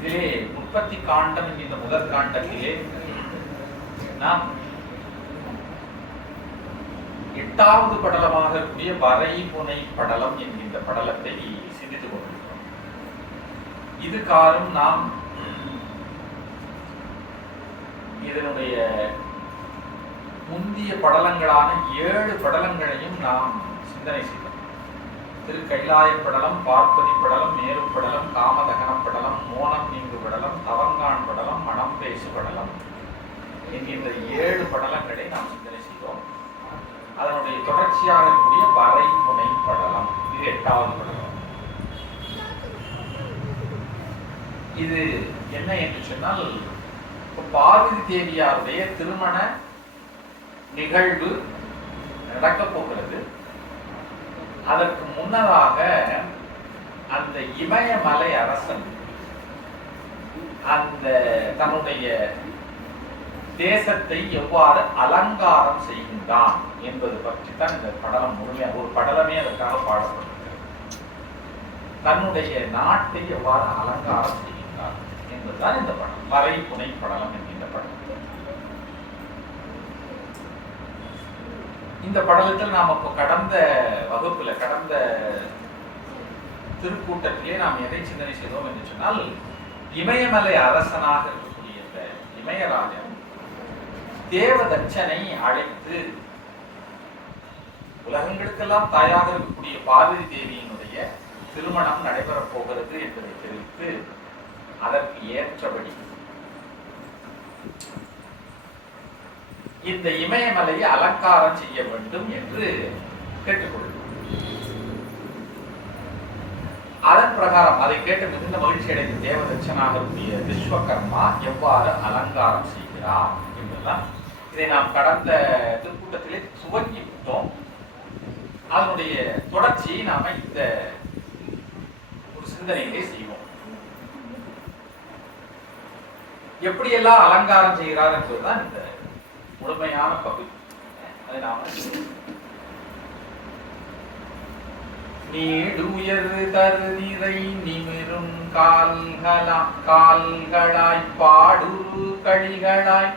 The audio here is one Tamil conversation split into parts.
இதிலே உற்பத்தி காண்டம் என்கின்ற முதல் காண்டத்திலே நாம் 8வது படலமாக கூடிய வரைபுனை படலம் என்கின்ற படலத்தை சிந்தித்துக் கொண்டிருக்கிறோம். இது காரும் நாம் இதனுடைய முந்திய படலங்களான 7 படலங்களையும் நாம் சிந்தனை செய்தோம். திருக்கைலாய படலம், பார்ப்பதி படலம், மேரு படலம், காமதகன படலம், மோனம் நீங்கு படலம், தவங்கான் படலம், மனம் பேசு படலம் என்கின்ற 7 படலங்களை நாம் சிந்தனை செய்தோம். அதனுடைய தொடர்ச்சியாக இருக்கக்கூடிய வரைபுனை படலம் இது 8வது படலம். இது என்ன என்று சொன்னால், பார்வதி தேவியாருடைய திருமண நிகழ்வு நடக்கப் போகிறது. அதற்கு முன்னதாக அந்த இமயமலை அரசன் அந்த தன்னுடைய தேசத்தை எவ்வாறு அலங்காரம் செய்கின்றான் என்பது பற்றி தான் இந்த படலம் முழுமையாக, ஒரு படலமே அதற்காக பாடப்பட்டிருக்கிறது. தன்னுடைய நாட்டை எவ்வாறு அலங்காரம் செய்கின்றான் என்பதுதான் இந்த படம், வரைபுனை படலம் என்கின்ற படம். இந்த படலத்தில் நாம் இப்போ கடந்த வகுப்புல, கடந்த திருக்கூட்டத்திலே நாம் எதை சிந்தனை செய்தோம் என்று சொன்னால், இமயமலை அரசனாக இருக்கக்கூடிய இந்த இமயராஜன் தேவதச்சனை அழைத்து உலகங்களுக்கெல்லாம் தாயாக இருக்கக்கூடிய பார்வதி தேவியினுடைய திருமணம் நடைபெறப் போகிறது என்பதை தெரிவித்து அதற்கு ஏற்றபடி இந்த இமயமலையை அலங்காரம் செய்ய வேண்டும் என்று கேட்டுக்கொள்ளும். அதன் பிரகாரம் அதை கேட்டு மிகுந்த மகிழ்ச்சி அடைந்த தேவதச்சனாக இருக்கக்கூடிய விஸ்வகர்மா எவ்வாறு அலங்காரம் செய்கிறார் என்பதுதான். இதை நாம் கடந்த திருக்கூட்டத்திலே துவங்கி விட்டோம். அதனுடைய தொடர்ச்சியை நாம இந்த ஒரு சிந்தனையிலே செய்வோம். எப்படியெல்லாம் அலங்காரம் செய்கிறார் என்பதுதான் இந்த முழுமையான பகுதி. அதை நாம நீடுயர் தரு நிறை நிமிரும் கால்களாய் பாடுரு கழிகளாய்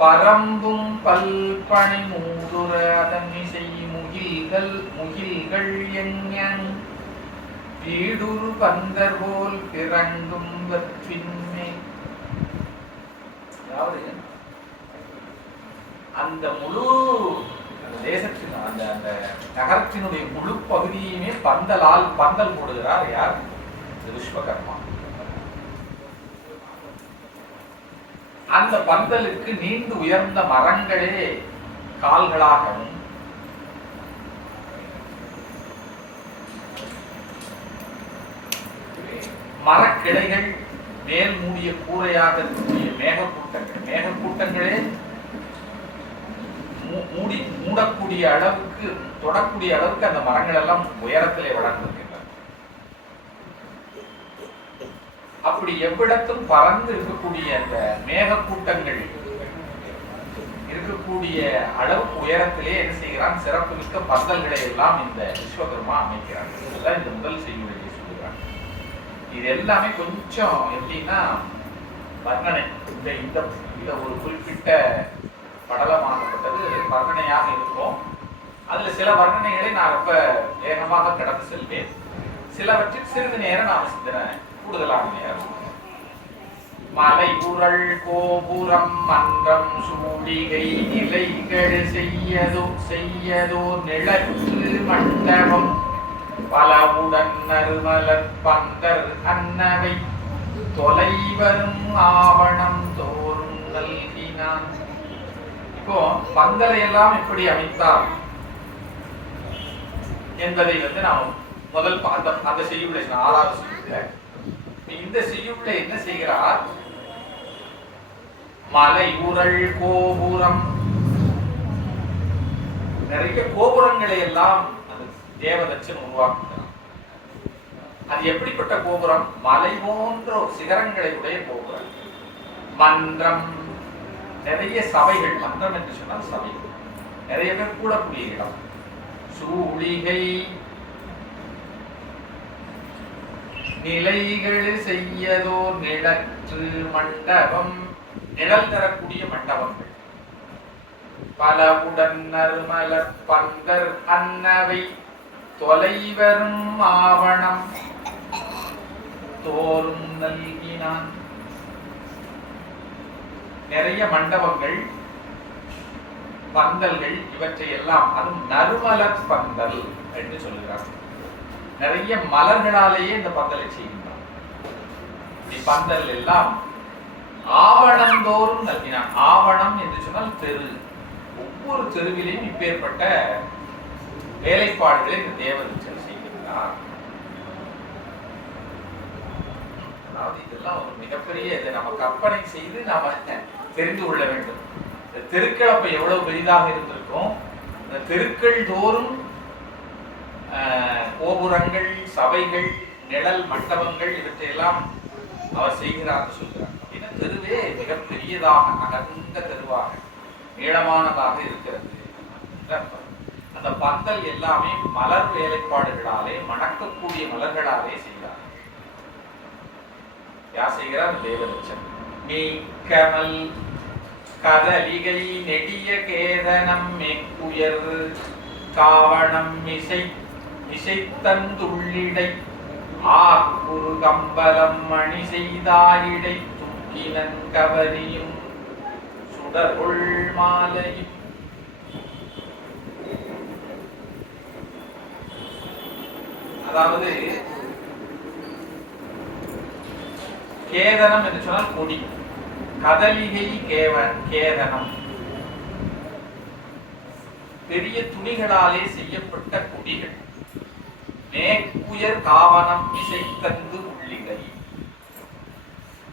பரம்பும் பல்பனை மூதுர அதன்மிசை முகில்கள் எங்கன் பீடுரு பந்தர் போல் பிறங்கும் வற்றின்மே. அதாவது அந்த முழு தேசத்தின் அந்த நகரத்தினுடைய முழு பகுதியுமே பந்தல் போடுகிறார் யார்? விஸ்வகர்மா. அந்த பந்தலுக்கு நீண்டு உயர்ந்த மரங்களே கால்களாகவும் மரக்கிளைகள் மேல் மூடிய கூரையாக இருக்கக்கூடிய மேகக்கூட்டங்களே மூடக்கூடிய அளவுக்கு, தொடக்கூடிய அளவுக்கு அந்த மரங்கள் எல்லாம் உயரத்திலே வளர்ந்திருக்கின்றன. அப்படி எவ்விடத்தும் பறந்து இருக்கக்கூடிய அந்த மேகக்கூட்டங்கள் இருக்கக்கூடிய அளவுக்கு உயரத்திலே என்ன செய்கிறான்? சிறப்பு மிக்க பந்தல்களை எல்லாம் இந்த விஸ்வகர்மா அமைக்கிறார். இதுதான் இந்த முதல் செய்யுளிலே சொல்லுகிறார். இது எல்லாமே கொஞ்சம் எப்படின்னா வர்ணனை, இந்த ஒரு குறிப்பிட்ட படலமாகப்பட்டது வர்ணனையாக இருக்கும். அதுல சில வர்ணனைகளை நான் ரொம்ப வேகமாக கடந்து செல்வேன். சிலவற்றில் சிறிது நேரம் நாம் சிந்தனை கூடுதலான நேரம். மலை உரள் கோபுரம் மன்றம் சூடிகை நிலைகள் செய்யதோ நிழற்று மண்டபம் பலவுடன் நறுமலர் பந்தர் அன்னவை தொலைவரும் ஆவணம் தோறும் நல்கினான். இப்போ பந்தலை எல்லாம் எப்படி அமைத்தார் என்பதை நாம் முதல் அந்த செய்யுளை 6வது செய்யுளை. இந்த செய்யுளை என்ன செய்கிறார்? மலை உரள் கோபுரம், நிறைய கோபுரங்களை எல்லாம் அந்த தேவதச்சன் உருவாக்குகிறார். அது எப்படிப்பட்ட கோபுரம்? மலை போன்ற சிகரங்களை உடைய கோபுரம். மன்றம், நிறைய சபைகள். மன்றம் என்று சொன்னால் சபை, நிறைய பேர் கூடக்கூடிய இடம். சூழிகை, நிலைகள் செய்யதோ நிழற்று மண்டபம், நிழல் தரக்கூடிய மண்டபங்கள் பலவுடன் நறுமலர் பந்தர் அன்னவை தொலைவரும் ஆவணம் தோறும் நல்கினான். நிறைய மண்டபங்கள், பந்தல்கள், இவற்றை எல்லாம், அதுவும் நறுமலர் பந்தல் என்று சொல்லுகிறார். நிறைய மலர்களாலேயே இந்த பந்தலை செய்கின்றார். பந்தல் எல்லாம் ஆவணம் தோறும் நல்கினான். ஆவணம் என்று சொன்னால் தெரு. ஒவ்வொரு தெருவிலையும் இப்பேற்பட்ட வேலைப்பாடுகளை இந்த தேவதச்சன் செய்கின்றார். அதாவது இதெல்லாம் ஒரு மிகப்பெரிய, இதை நம்ம கற்பனை செய்து நாம தெரிந்து கொள்ள வேண்டும். இந்த தெருக்கள் அப்ப எவ்வளவு பெரிதாக இருந்திருக்கும். இந்த தெருக்கள் தோறும் கோபுரங்கள், சபைகள், நிழல் மண்டபங்கள், இவற்றையெல்லாம் அவர் செய்கிறார் சொல்கிறார். அப்படின்னா தெருவே மிக பெரியதாக, அகந்த தெருவாக, நீளமானதாக இருக்கிறது. அந்த பந்தல் எல்லாமே மலர் வேலைப்பாடுகளாலே, மணக்கக்கூடிய மலர்களாலே செய்கிறார். யார் செய்கிறார்? தேவதச்சன். மீக்கமல் கதலிகை நெடிய கேதனம் மேற்குயர் காவணம் இசைத்தந்துள்ளிடை ஆக்குரு கம்பலம் மணி செய்தாயிடை தூக்கினன் கவரியும் சுடர்கொள் மாலையும். அதாவது கேதனம் என்று சொன்னால் கொடி, கதலிகை கேதனம், பெரிய துணிகளாலே செய்யப்பட்ட கொடிகள். மேற்குயர் காவனம் இசைத்தந்து உள்ளிடை,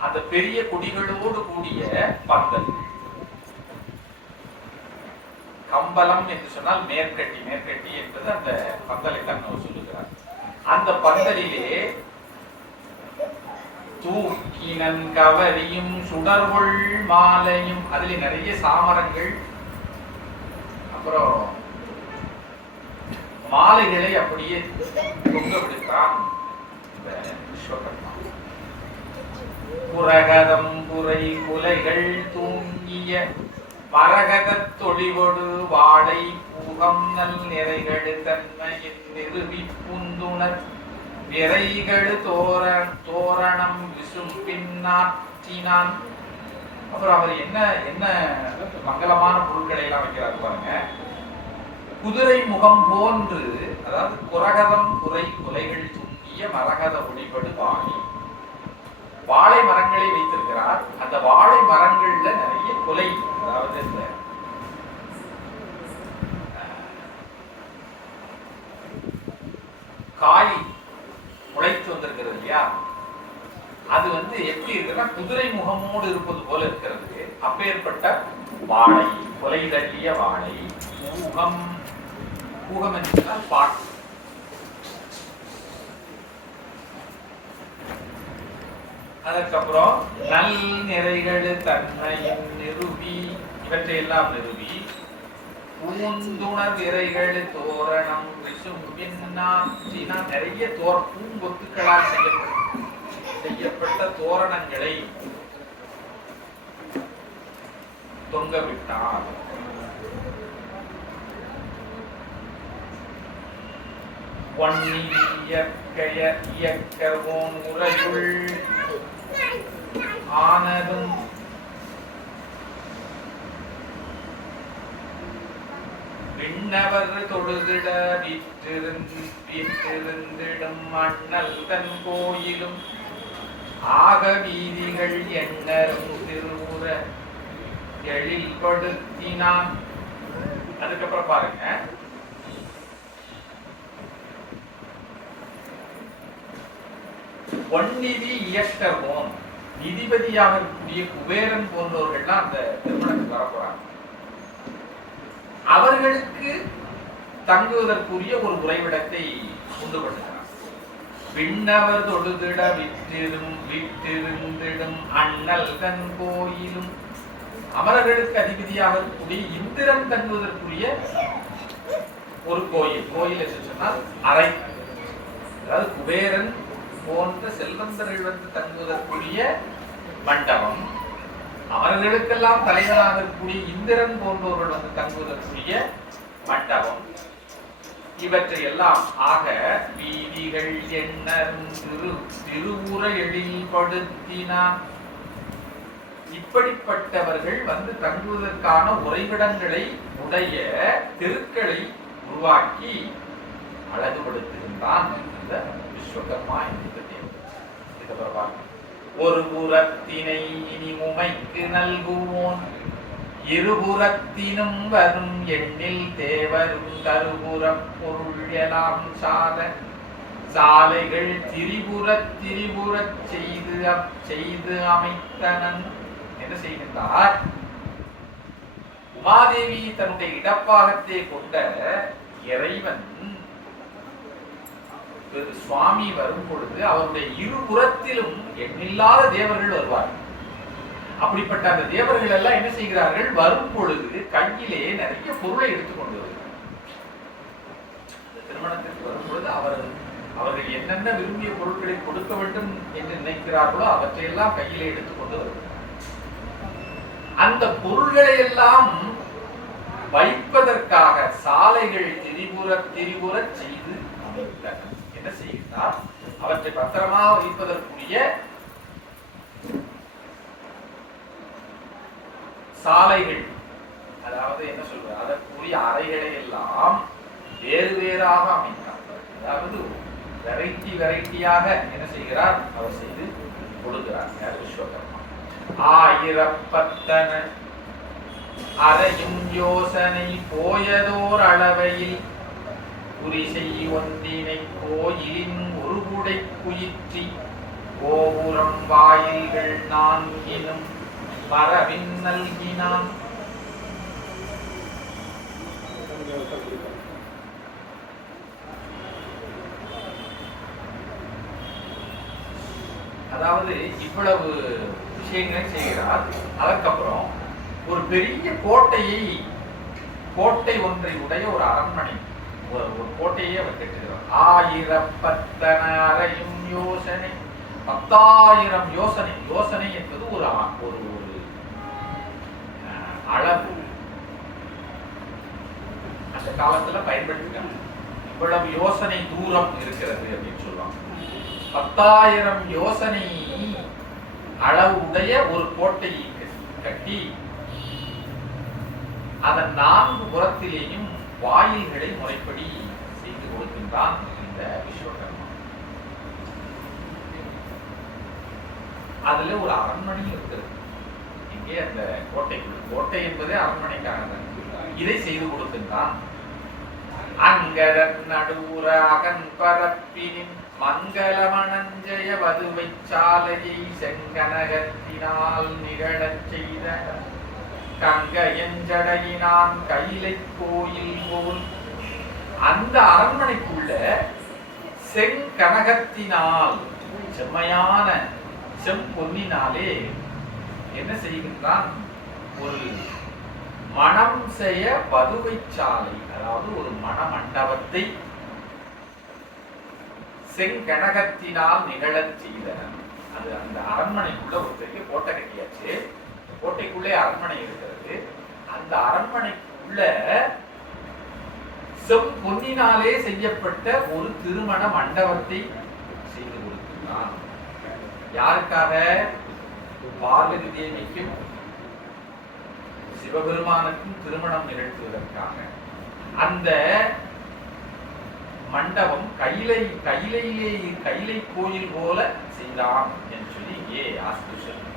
அந்த பெரிய கொடிகளோடு கூடிய பந்தல். கம்பலம் என்று சொன்னால் மேற்கட்டி, மேற்கட்டி என்பது அந்த பந்தலை தான் சொல்லுகிறார். அந்த பந்தலிலே தூக்கினன் கவரியும் சுடர்கொள் மாலையும், அதில் நிறைய சாமரங்கள், அப்புறம் மாலைகளை அப்படியே தொங்க விடுத்தான் இந்த விஸ்வகர்மா. புரகதம் புரை குலைகள் தூங்கிய மரகதத் தொழிவொடு வாழை பூகம் நல் நிறைகள் தன்மையின் நிறுவி புந்துணர் விரைகள் தோரணம் விசும்பின்னாற்றினான். அப்புறம் அவர் என்ன என்ன மங்களமான பொருட்களை எல்லாம் வைக்கிறார் பாருங்க. குதிரை முகம் போன்று, அதாவது குரகதம் குறை குலைகள் தூங்கிய மரகத ஒளிபடு வாழை, வாழை மரங்களை வைத்திருக்கிறார். அந்த வாழை மரங்கள்ல நிறைய குலை, அதாவது இந்த காய் முளைத்து வந்திருக்கிறது இல்லையா, அது எப்படி இருக்குன்னா குதிரை முகமோடு இருப்பது போல இருக்கிறது. அப்பேற்பட்ட வாழை, கொலை தள்ளிய வாழை, பூகம், பூகம் என்றால் பாட்டு. அதுக்கப்புறம் நல் நிறைகள் தன்மையும் நிறுவி, இவற்றை எல்லாம் நிறுவி பூந்துணர் விரைகள் தோரணம் விசும்பின்னா, நிறைய பூங்கொத்துக்களால் செய்யப்பட்ட தோரணங்களை தொங்கவிட்டார். இயக்கவோன் உரையுள் ஆனதும் விண்ணவர் தொழுதிட வீற்றிருந்திடும் மண்ணல் தன் கோயிலும் ஆக வீதிகள் எண்ணரும் திருவுர எழில்படுத்தினான். அதுக்கப்புறம் பாருங்க, பொன்னிதி இயக்கவோன், நிதிபதியாக இருக்கக்கூடிய குபேரன் போன்றவர்கள்லாம் அந்த திருமணத்துக்கு வரப்போறாங்க. அவர்களுக்கு தங்குவதற்குரிய ஒரு உறைவிடத்தை உண்டு பண்ணுகிறார். விண்ணவர் தொழுதிட வீற்றிருந்திடும் அண்ணல் தன் கோயிலும், அமரர்களுக்கு அதிபதியாக இருக்கக்கூடிய இந்திரன் தங்குவதற்குரிய ஒரு கோயில். கோயில் என்று சொன்னால் அறை. அதாவது குபேரன் போன்ற செல்வந்தர்கள் வந்து தங்குவதற்குரிய மண்டபம், அவர்களுக்கெல்லாம் தலைவராகக்கூடிய இந்திரன் போன்றவர்கள் வந்து தங்குவதற்குரிய மண்டபம், இவற்றை எல்லாம் ஆக வீதிகள் எண்ணரும் திருவுர எழில்படுத்தினான். இப்படிப்பட்டவர்கள் வந்து தங்குவதற்கான உறைவிடங்களை உடைய தெருக்களை உருவாக்கி அழகுபடுத்துகின்றான் இந்த விஸ்வகர்மா என்கிற தேவன். ஒரு புறத்தினை இனி உமைக்கு நல்குவோன், இருபுறத்தினும் வரும் எண்ணில் தேவரும் கருபுறம் பொருள் எல்லாம் சாலைகள் திரிபுறச் செய்து அமைத்தனன். என்ன செய்கின்றார்? உமாதேவி தன்னுடைய இடப்பாகத்தை கொண்ட இறைவன் சுவாமி வரும் பொழுது அவருடைய இருபுறத்திலும் எண்ணில்லாத தேவர்கள் வருவார்கள். அப்படிப்பட்ட அந்த தேவர்கள் எல்லாம் என்ன செய்கிறார்கள்? வரும் பொழுது கையிலே நிறைய பொருளை எடுத்துக்கொண்டு வருகிறார்கள். திருமணத்திற்கு வரும் பொழுது அவர்கள் என்னென்ன விரும்பிய பொருட்களை கொடுக்க வேண்டும் என்று நினைக்கிறார்களோ அவற்றையெல்லாம் கையிலே எடுத்துக்கொண்டு வருகிறார்கள். அந்த பொருள்களை எல்லாம் வைப்பதற்காக சாலைகள் திரிபுற செய்து அமைத்தனர். என்ன செய்கிறார்? அவற்றை பத்திரமாக வைப்பதற்குரிய சாலைகள், அதாவது என்ன சொல்றது, அதற்குரிய அறைகளை எல்லாம் வேறு வேறாக அமைத்தார். அதாவது வெரைட்டியாக என்ன செய்கிறார்? அவர் செய்து கொடுக்கிறார். யார்? விஸ்வகர்மா. ஆயிரப்பத்தன அறையும் யோசனை போயதோர் அளவையில் குறிசை ஒன்றினை கோயிலின் ஒருகுடை குயிற்றி கோபுரம் வாயில்கள் நான்கினும் மரபின் நல்கினான். அதாவது இவ்வளவு விஷயங்களை செய்கிறார். அதற்கப்புறம் ஒரு பெரிய கோட்டை ஒன்றை உடைய ஒரு அரண்மனை, ஒரு கோட்டையே அவர் கட்டுகிறார். 1000 அறையும் யோசனை, 10,000 யோசனை. யோசனை என்பது ஒரு அளவு. அந்த காலத்துல பயன்படுத்தினாங்க. இவ்வளவு யோசனை தூரம் இருக்கிறது அப்படின்னு சொல்லுவாங்க. 10,000 யோசனை அளவு உடைய ஒரு கோட்டையை கட்டி அதன் 4 புறத்திலேயும் வாயில்களை முறைப்படி செய்து கொடுக்கின்றான் இந்த விஸ்வகர்மா. அதுல ஒரு அரண்மனை இருக்கிறது. இங்கே அந்த கோட்டை என்பதே அரண்மனைக்காக இதை செய்து கொடுக்கின்றான். அங்கதன் நடுவுற அகன் பரப்பினின் மங்களமணஞ்சய வதுவை சாலையை செங்கனகத்தினால் நிகழச் செய்த கங்கையஞ்சடையினான் கைலை கோயில் போல். அந்த அரண்மனைக்குள்ள செங்கனகத்தினால், செம்மையான செம்பொன்னினாலே என்ன செய்கின்றான்? ஒரு மணம் செய்ய பதுவை சாலை, அதாவது ஒரு மணமண்டபத்தை செங்கனகத்தினால் நிகழச் செய்தனர். அது அந்த அரண்மனைக்குள்ள ஒரு பெரிய கோட்டை கட்டியாச்சு. கோட்டைக்குள்ளே அரண்மனை இருக்கிறது. அந்த அரண்மனைக்குள்ள செம்பொன்னினாலே செய்யப்பட்ட ஒரு திருமண மண்டபத்தை செய்து கொடுக்கிறான். யாருக்காக? பார்வதி தேவிக்கும் சிவபெருமானுக்கும் திருமணம் நிகழ்த்துவதற்காக. அந்த மண்டபம் கைலை கோயில் போல செய்தான் என்று சொல்லி இங்கே ஆஸ்து சொல்லி.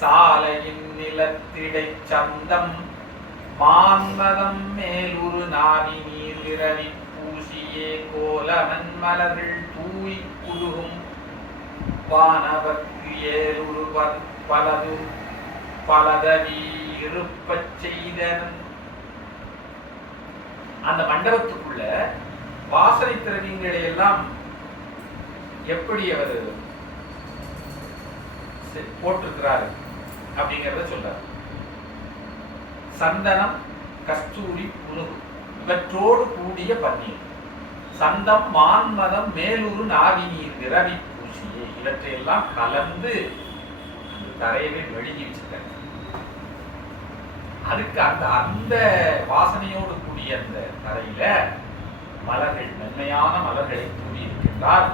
சாலையின் நிலத்திடை சந்தம் மான்மதம் மேலுரு நாவி நீர் விரவி பூசியே கோலமன் மலர்கள் தூய் குழுகும் வானவர்க்கு ஏறுரு பலதவி இருப்பச் செய்தனன். அந்த மண்டபத்துக்குள்ள வாசனை திரவியங்களை எல்லாம் எப்படி அவர் போட்டிருக்கிறாரு அப்படிங்கிறத சொல்றார். சந்தனம், கஸ்தூரி, புனுகு இவற்றோடு கூடிய பன்னீர். சந்தம் மான்மதம் மேலூர் நாவி நீர் விரவி பூசியே இவற்றையெல்லாம் கலந்து அந்த தரையவே மெழுகி வச்சிருக்காங்க. அதுக்கு அந்த அந்த வாசனையோடு கூடிய அந்த தரையில மலர்கள், மென்மையான மலர்களை தூவி இருக்கின்றார்.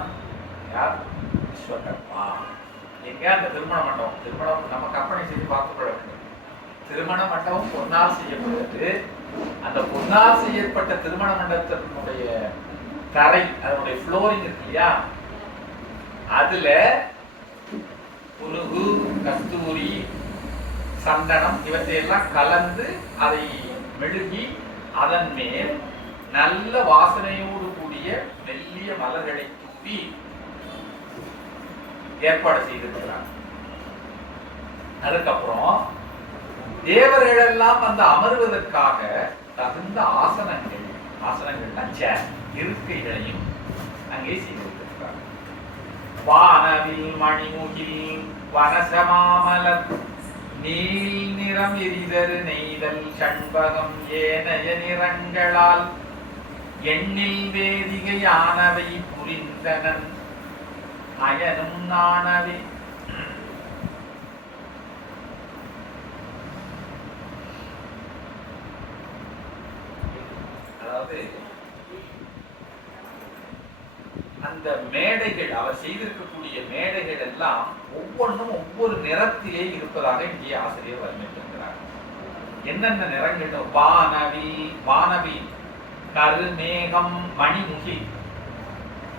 யார்? விஸ்வகர்மா. எங்க? அந்த திருமண மண்டபம். திருமணம் நம்ம கற்பனை செய்து பார்த்துக் கொள்ள வேண்டும். திருமண மண்டபம் பொன்னால் செய்யப்படுகிறது. அந்த பொன்னால் செய்யப்பட்ட திருமண மண்டபத்தினுடைய தரை, அதனுடைய ஃப்ளோரிங் இருக்கு இல்லையா, அதுல புனுகு, கஸ்தூரி, சந்தனம் இவற்றையெல்லாம் கலந்து அதை மெழுகி அதன் மேல் நல்ல வாசனையோடு கூடிய மெல்லிய மலர்களை தூவி ஏற்பாடு செய்திருக்கிறார். அதுக்கப்புறம் தேவர்கள் எல்லாம் வந்து அமர்வதற்காக தகுந்த ஆசனங்கள்னா சேர், இருக்கைகளையும் அங்கே செய்திருக்கிறார். வானவில் மணிமுகில் வனசமாமலர் நீல் நிறம் எரிதரு நெய்தல் சண்பகம் ஏனைய நிறங்களால் எண்ணில் வேதிகையானவை புரிந்தனன் அயனும் நாணவே. அதாவது அந்த மேடைகள், அவர் செய்திருக்கக்கூடிய மேடைகள் எல்லாம் ஒவ்வொன்றும் ஒவ்வொரு நிறத்திலே இருப்பதாக இங்கே ஆசிரியர் வர்ணித்திருக்கிறார். என்னென்ன நிறங்கள்? வானவி, கருமேகம், மணிமுகி,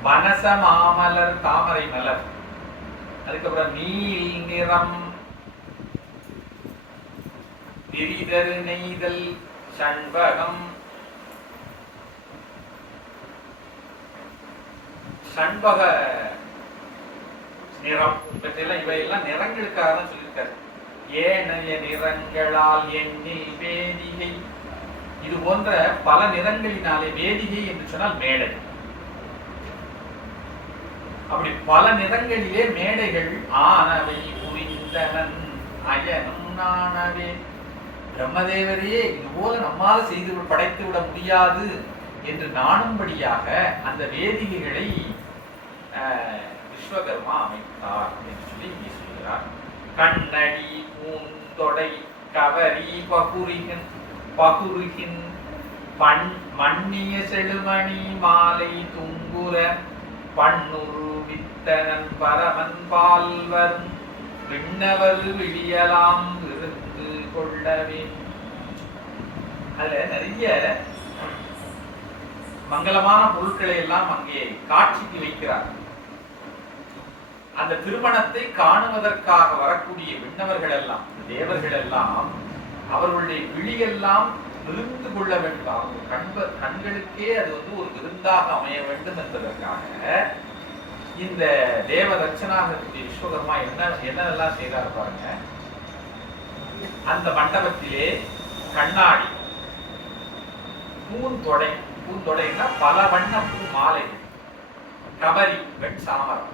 வனச மாமலர், தாமரை மலர், அதுக்கப்புறம் நீல் நிறம், திரிதரு நெய்தல், சண்பகம், சண்பக நிறம், இவையெல்லாம் நிறங்களுக்காக தான் சொல்லியிருக்காரு. ஏனைய நிறங்களால் எண்ணில் வேதிகை, இது போன்ற பல நிறங்களினாலே, வேதிகை என்று சொன்னால் மேடை, அப்படி பல நிறங்களிலே மேடைகள் ஆனவை புரிந்தனன் அயனும் நாணவே. பிரம்மதேவரையே இது போல நம்மால் செய்து படைத்து விட முடியாது என்று நாணும்படியாக அந்த வேதிகைகளை விஸ்வகர்மா அமைத்தார் என்று சொல்லி இங்கே சொல்கிறார். கண்ணடி பூந்தொடை கவரி பகுருகின் மண்ணிய செழுமணி மாலை துங்குர பண்ணுரு வித்தனன் பரமன் பால்வரும் விண்ணவர் விழியலாம் இருந்து கொள்ளவே. அதுல நிறைய மங்களமான பொருட்களை எல்லாம் அங்கே காட்சிக்கு வைக்கிறார். அந்த திருமணத்தை காணுவதற்காக வரக்கூடிய விண்ணவர்கள் எல்லாம், தேவர்கள் எல்லாம் அவர்களுடைய விழியெல்லாம் விருந்து கொள்ள வேண்டும். அவங்க கண்களுக்கே அது வந்து ஒரு விருந்தாக அமைய வேண்டும் என்பதற்காக இந்த தேவ ரட்சனாக விஸ்வகர்மா என்னென்னலாம் செய்தார் பாருங்க. அந்த மண்டபத்திலே கண்ணாடி, பூந்தொடைன்னா பல வண்ண பூ மாலைகள், கவரி வெண்சாமரம்,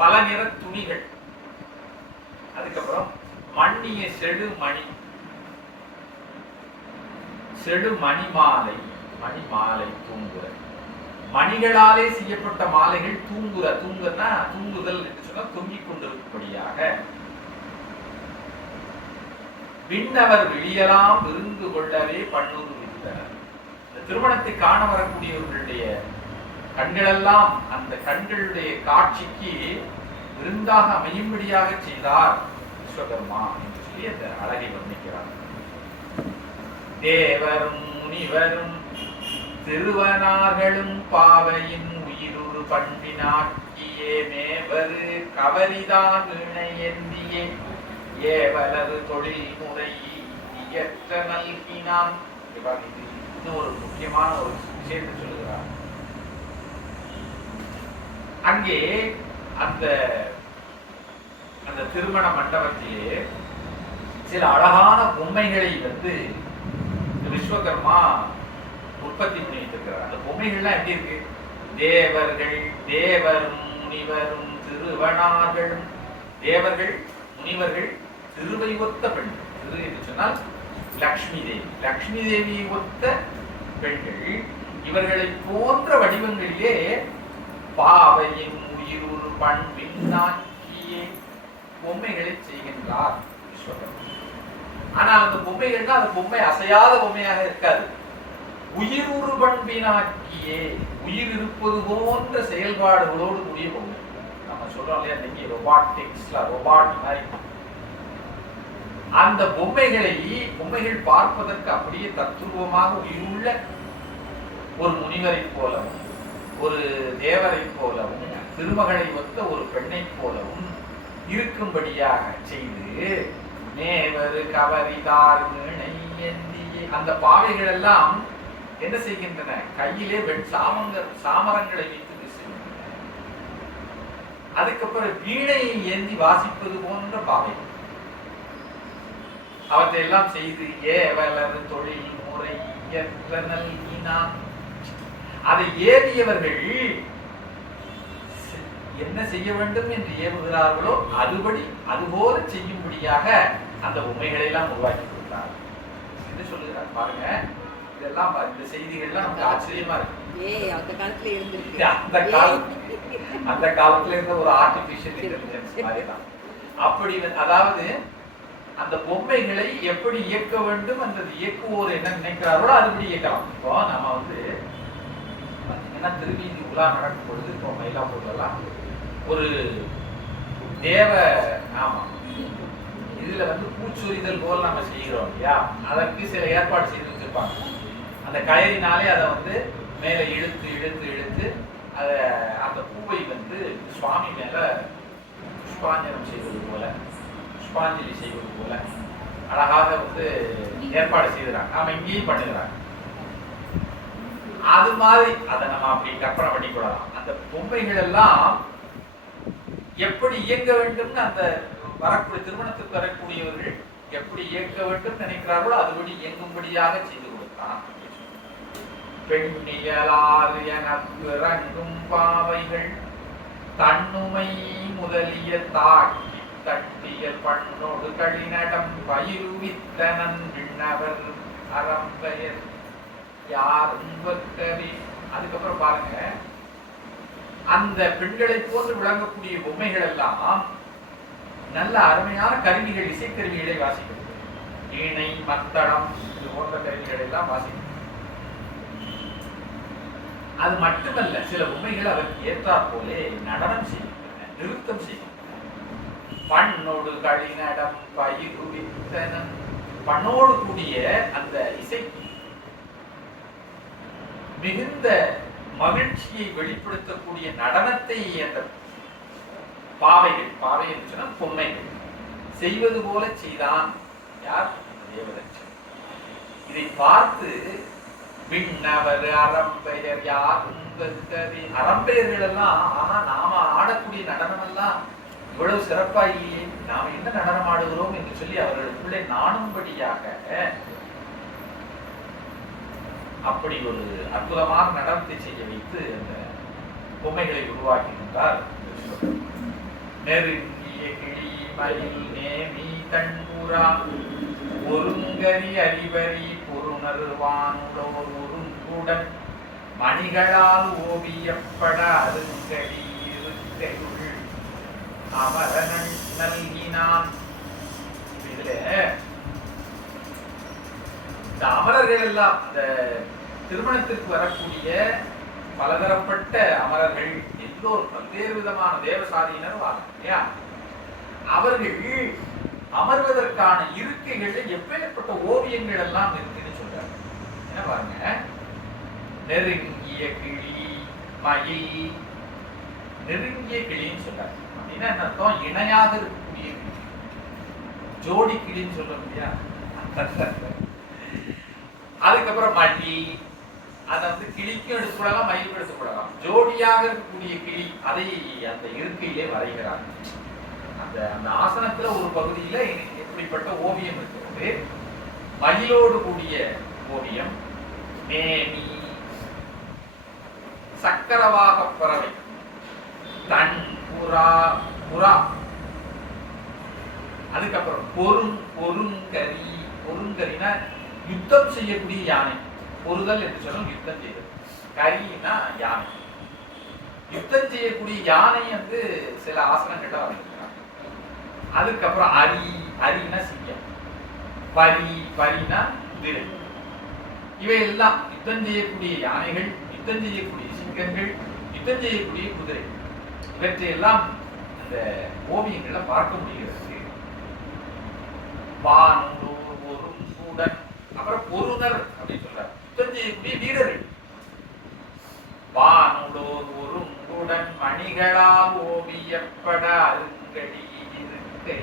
பல நிற துணிகள், அதுக்கப்புறம் மண்ணிய செடுமணி மாலை, மணிமாலை தூங்குற, மணிகளாலே செய்யப்பட்ட மாலைகள் தூங்குறன்னா தூங்குதல் என்று சொன்னா தொங்கிக் கொண்டிருக்கும்படியாக விண்ணவர் விழியலாம் விருந்து கொள்ளவே பண்ணுரு வித்தனர். இந்த திருமணத்தை காண வரக்கூடியவர்களுடைய கண்களெல்லாம் அந்த கண்களுடைய காட்சிக்கு விருந்தாக அமையும்படியாக செய்தார் விஸ்வகர்மா என்று சொல்லி அந்த அழகை வர்ணிக்கிறார். தேவரும் முனிவரும் திருவனார்களும் பாவையின் உயிருரு பண்பினாக்கியே மேவரு கவரிதான் வீணை ஏந்தியே ஏவலது தொழில் முறை இயற்ற நல்கினான். இன்னும் ஒரு முக்கியமான ஒரு விஷயத்தை சொல்லுகிறார். அங்கே அந்த திருமண மண்டபத்திலே சில அழகான பொம்மைகளை வந்து விஸ்வகர்மா உற்பத்தி பண்ணி வைத்திருக்கிறார். அந்த பொம்மைகள்லாம் எப்படி இருக்கு? தேவரும் முனிவரும் திருவனார்களும், தேவர்கள் முனிவர்கள், திருவை ஒத்த பெண்கள், திரு என்று சொன்னால் லக்ஷ்மி தேவி, லக்ஷ்மி தேவியை ஒத்த பெண்கள், இவர்களை போன்ற வடிவங்களிலே பாவையின் உயிருரு பண்பின் நாக்கியே பொம்மைகளை செய்கின்றார் விஸ்வகர்மா. ஆனால் அந்த பொம்மைகள்னா அந்த பொம்மை அசையாத பொம்மையாக இருக்காது. உயிருரு பண்பினாக்கியே உயிர் இருப்பது போன்ற செயல்பாடுகளோடு கூடிய பொம்மை. நம்ம சொல்றோம் இல்லையா, இன்னைக்கு ரொபாட்டிக்ஸ்ல ரொபாட் மாதிரி அந்த பொம்மைகள் பார்ப்பதற்கு அப்படியே தத்துருவமாக உயிருள்ள ஒரு முனிவரை போலவும் ஒரு தேவரை போலவும் திருமகளை ஒத்த ஒரு பெண்ணை போலவும் இருக்கும்படியாக செய்து நேவரு கவரிதார் அந்த பாவைகள் எல்லாம் என்ன செய்கின்றன? கையிலே சாமரங்களை வைத்து வீசுகின்றன. அதுக்கப்புறம் வீணையை ஏந்தி வாசிப்பது போன்ற பாவைகள் அவற்றை எல்லாம் செய்து ஏவலர் தொழில் முறை நல்கினான். அதை ஏவியவர்கள் என்ன செய்ய வேண்டும் என்று ஏவுகிறார்களோ அதுபடி அதுபோல செய்யும்படியாக அந்த உண்மைகளை எல்லாம் உருவாக்கி கொடுத்தார் என்று சொல்லுகிறார். பாருங்க, இதெல்லாம் இந்த செய்திகள்லாம் நமக்கு ஆச்சரியமா இருக்கு. அந்த காலத்துல இருந்த ஒரு ஆர்டிபிஷியல் இன்டெலிஜென்ஸ் மாதிரிதான். அப்படி அதாவது அந்த பொம்மைகளை எப்படி இயக்க வேண்டும், அந்த இயக்குவோர் என்ன நினைக்கிறார்களோ அதுபடி இயக்கலாம். இப்போ நம்ம பாத்தீங்கன்னா திருவீதி உலா நடக்கும் பொழுது இப்போ மயிலாப்பூர்லாம் ஒரு தேவ இதுல பூச்சொரிதல் போல் நம்ம செய்கிறோம் இல்லையா, அதற்கு சில ஏற்பாடு செய்து வச்சிருப்பாங்க. அந்த கயிறினாலே அதை மேலே இழுத்து இழுத்து இழுத்து அதை அந்த பூவை சுவாமி மேல புஷ்பாஞ்சனம் செய்வது போல புஷ்பாஞ்சலி செய்வது போல அழகாக ஏற்பாடு செய்கிறாங்க. நாம இங்கேயும் பண்ணுகிறாங்க. அது மாதிரி அதை நம்ம அப்படி கற்பனை பண்ணிக்கொள்ளலாம். அந்த பொம்மைகள் எல்லாம் எப்படி இயங்க வேண்டும், அந்த வரக்கூடிய திருமணத்துக்கு வரக்கூடியவர்கள் எப்படி இயக்க வேண்டும் நினைக்கிறார்களோ அதுபடி இயங்கும்படியாக செய்து கொடுத்தான். பெண்ணியலாறு எனக்கும் பாவைகள் தன்னுமை முதலிய தாக்கி தட்டிய பண்ணோடு கடினடம் பயிருவித்தனன் விண்ணவர் அறம்பெயர் யார் உங்கரி. அதுக்கப்புறம் பாருங்க, அந்த பெண்களை போன்று விளங்கக்கூடிய பொம்மைகள் எல்லாம் நல்ல அருமையான கருவிகள், இசைக்கருவிகளை வாசிக்கிறது. வீணை, மத்தளம், இது போன்ற கருவிகள் எல்லாம் வாசிக்கிறது. அது மட்டுமல்ல, சில பொம்மைகள் அதற்கு ஏற்றாற் போலே நடனம் செய்கின்றன, நிறுத்தம் செய்கின்றன. பண்ணோடு கடினடம் பயிருவித்தனன், பண்ணோடு கூடிய அந்த இசை மிகுந்த மகிழ்ச்சியை வெளிப்படுத்தக்கூடிய நடனத்தை அந்த பாவை என்று சொன்னா பொம்மைகள் செய்வது போல செய்தான். யார்? தேவதச்சன். இதை பார்த்து விண்ணவர் அறம்பெயர் யார் உங்கரி. அறம்பெயர்கள் எல்லாம் ஆனா நாம ஆடக்கூடிய நடனம் எல்லாம் இவ்வளவு சிறப்பா இல்லையே, நாம என்ன நடனம் ஆடுகிறோம் என்று சொல்லி அவர்களுக்குள்ளே நாணும்படியாக அப்படி ஒரு அற்புதமான நடனத்தை செய்ய வைத்து அந்த பொம்மைகளை உருவாக்கின்றார். நெருங்கிய கிளி மயில் நேமி தன்புரா ஒருங்கரி அறிவரி பொருணர்வானுடோர் ஒருங்குடன் மணிகளால் ஓவியப்பட அருங்கடி இருக்கையுள் அமரனன் நல்கினான். இதுல இந்த அமரர்கள் எல்லாம் அந்த திருமணத்திற்கு வரக்கூடிய பலதரப்பட்ட அமரர்கள் எல்லோரும் பல்வேறு விதமான தேவசாதியினர் இல்லையா, அவர்கள் அமர்வதற்கான இருக்கைகளில் எப்பேற்பட்ட ஓவியங்கள் எல்லாம் இருக்குன்னு சொல்றாங்க. என்ன பாருங்க, நெருங்கிய கிளி மயில், நெருங்கிய கிளின்னு சொல்றாங்க. அப்படின்னா என்ன அர்த்தம்? இணையாக இருக்கக்கூடிய ஜோடி கிளின்னு சொல்றோம் இல்லையா. அதுக்கப்புறம் மல்லி, அதை கிளிக்கும் எடுத்துக்கூடலாம், மயிலுக்கும் எடுத்துக்கூடலாம். ஜோடியாக இருக்கக்கூடிய கிளி அதை அந்த இருக்கையிலே வரைகிறாங்க. அந்த அந்த ஆசனத்துல ஒரு பகுதியில எப்படிப்பட்ட ஓவியம் இருக்கிறது, மயிலோடு கூடிய ஓவியம். நேமி, சக்கரவாக பறவை, தன் புறா புறா, அதுக்கப்புறம் பொருங்கரி, பொருங்கரினா யுத்தம் செய்யக்கூடிய யானை. பொருதல் என்று சொன்னால் யுத்தம் செய்தல். கரினா யானை. யுத்தம் செய்யக்கூடிய யானை வந்து சில ஆசனங்கள்ல வரைக்கிறாங்க. அதுக்கப்புறம் அரினா சிங்கம், பரினா குதிரை. இவை எல்லாம் யுத்தம் செய்யக்கூடிய யானைகள், யுத்தம் செய்யக்கூடிய சிங்கங்கள், யுத்தம் செய்யக்கூடிய குதிரை, இவற்றையெல்லாம் அந்த ஓவியங்களை பார்க்க முடிகிறது. வானூர் ஒருங்குடன், அப்புறம் பொருணர் அப்படின்னு சொல்றார், யுத்தம் செய்யக்கூடிய வீரர்கள். வானுடோர் ஒருங்குடன் மணிகளால் ஓவியப்பட அருங்கடி இருக்கை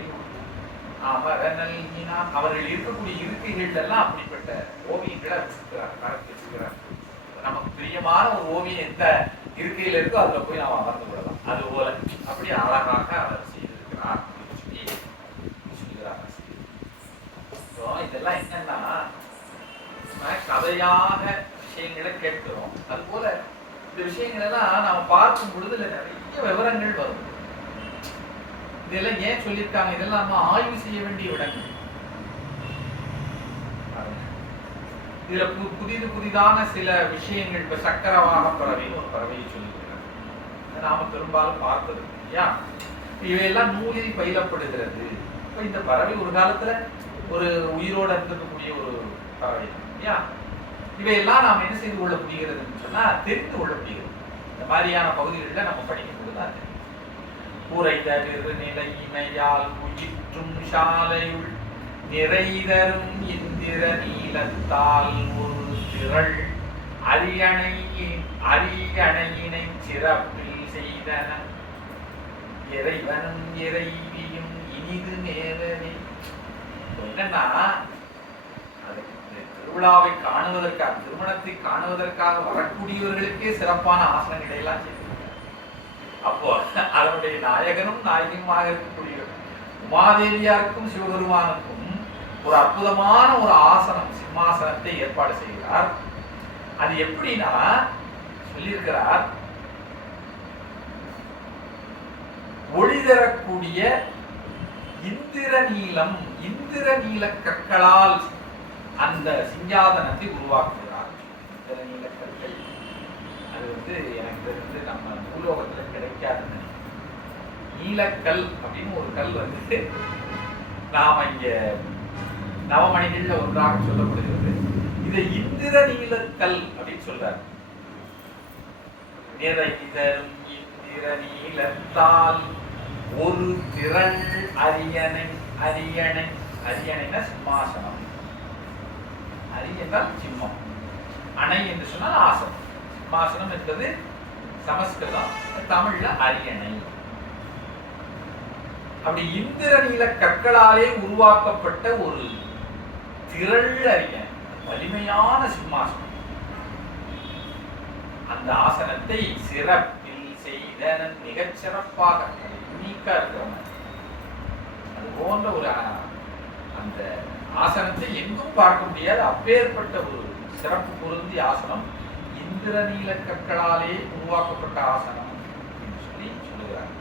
அமரநல்கினான். அவர்கள் இருக்கக்கூடிய இருக்கைகள் எல்லாம் அப்படிப்பட்ட ஓவியங்களை வச்சுக்கிறார். நமக்கு பிரியமான ஒரு ஓவியம் எந்த இருக்கையில் இருக்கோ அதுல போய் நாம் அமர்ந்து விடலாம். அது போல அப்படி அழகாக அவர் செய்திருக்கிறார். இதெல்லாம் என்னன்னா கதையாக விஷயங்களை கேட்கிறோம். அது போல இந்த விஷயங்கள் எல்லாம் நாம பார்க்கும் பொழுது நிறைய விவரங்கள் வரும். இதெல்லாம் ஏன் சொல்லியிருக்காங்க? இதெல்லாம் நம்ம ஆய்வு செய்ய வேண்டிய இடங்கள். இதுல புதிதான சில விஷயங்கள், இப்ப சக்கரவாக பறவைன்னு ஒரு பறவையை சொல்லியிருக்கிறாங்க. நாம பெரும்பாலும் பார்த்தது இல்லையா? இவையெல்லாம் நூலில் பயிலப்படுகிறது. இப்ப இந்த பறவை ஒரு காலத்துல ஒரு உயிரோட இருக்கக்கூடிய ஒரு பறவை இல்லையா? இவையெல்லாம் நாம் என்ன செய்து கொள்ள முடிகிறதுன்னு சொன்னா தெரிந்து கொள்ள முடிகிறது. இந்த மாதிரியான பகுதிகளில் நம்ம படிக்கும் பொழுதுதான் தெரியும். உரைத நிலை இணையால் உயிற்றும் சாலையுள் நிறைதரும் இந்திர நீலத்தால் ஒரு திரள் அரியணையினை சிறப்பில் செய்தன இறைவனும் இறைவியும் இனிது நேரவே. என்னன்னா திருவிழாவை காணுவதற்காக, திருமணத்தை காணுவதற்காக வரக்கூடியவர்களுக்கே சிறப்பான ஆசனங்களை எல்லாம் செய்திருக்கிறார். அப்போ அதனுடைய நாயகனும் நாயகனுமாக இருக்கக்கூடிய உமாதேவியாருக்கும் சிவபெருமானுக்கும் ஒரு அற்புதமான ஒரு ஆசனம், சிம்மாசனத்தை ஏற்பாடு செய்கிறார். அது எப்படின்னா சொல்லியிருக்கிறார், ஒளி தரக்கூடிய இந்திர நீல கற்களால் அந்த சிங்காதனத்தை உருவாக்குகிறார். இந்திர நீல கற்கள் அது வந்து எனக்கு தெரிந்து நம்ம பூலோகத்தில் கிடைக்காதுன்னு. நீலக்கல் அப்படின்னு ஒரு கல் வந்து நாம இங்க நவமணிகள்ல ஒன்றாக சொல்லப்படுகிறது. இதை இந்திர நீலக்கல் அப்படின்னு சொல்றாரு. நிறைதரும் இந்திர நீலத்தால் ஒரு திரள் அரியணைனா சிம்மாசனம், அரி என்றால் சிம்மம், அணை என்று சொன்னால் ஆசனம். சிம்மாசனம் என்பது சமஸ்கிருதம், தமிழ்ல அரியணை. அப்படி இந்திர நீல கற்களாலே உருவாக்கப்பட்ட ஒரு திரள் அரியணை, வலிமையான சிம்மாசனம். அந்த ஆசனத்தை சிறப்பில் செய்த மிகச் சிறப்பாக யூனிக்கா இருக்கிறவங்க, அது போன்ற ஒரு அந்த ஆசனத்தை எங்கும் பார்க்க முடியாது. அப்பேற்பட்ட ஒரு சிறப்பு பொருந்திய ஆசனம் இந்திர நீல கற்களாலே உருவாக்கப்பட்ட ஆசனம் அப்படின்னு சொல்லி சொல்லுகிறாங்க.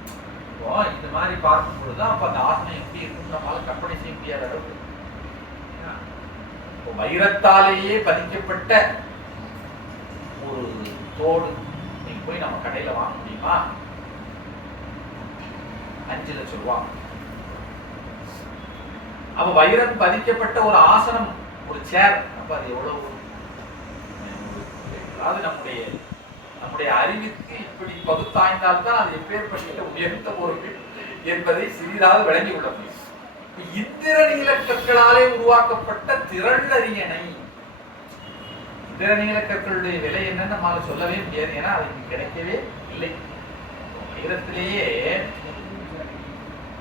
இப்போ இந்த மாதிரி பார்க்கும் பொழுதுதான் அப்ப அந்த ஆசனம் எப்படி இருக்குன்னு நம்மளால கற்பனை செய்ய முடியாத அளவுக்கு. இப்போ வைரத்தாலேயே பதிக்கப்பட்ட ஒரு தோடு நீங்க போய் நம்ம கடையில வாங்க முடியுமா? 5 லட்சம் ரூபாய். அப்ப வைரம் பதிக்கப்பட்ட ஒரு ஆசனம், ஒரு சேர், அப்ப அது எவ்வளவு? அதாவது நம்முடைய அறிவிற்கு இப்படி பகுத்தாய்ந்தால்தான் அது எப்பேற்பட்ட உயர்ந்த பொருள் என்பதை சிறிதாவது விளங்கி கொள்ள முடியும். இந்திர நீல கற்களாலே உருவாக்கப்பட்ட திரள் அரியணை. இந்திர நீல கற்களுடைய விலை என்னன்னு நம்மால சொல்லவே முடியாது, ஏன்னா அது இங்கு கிடைக்கவே இல்லை. வைரத்திலேயே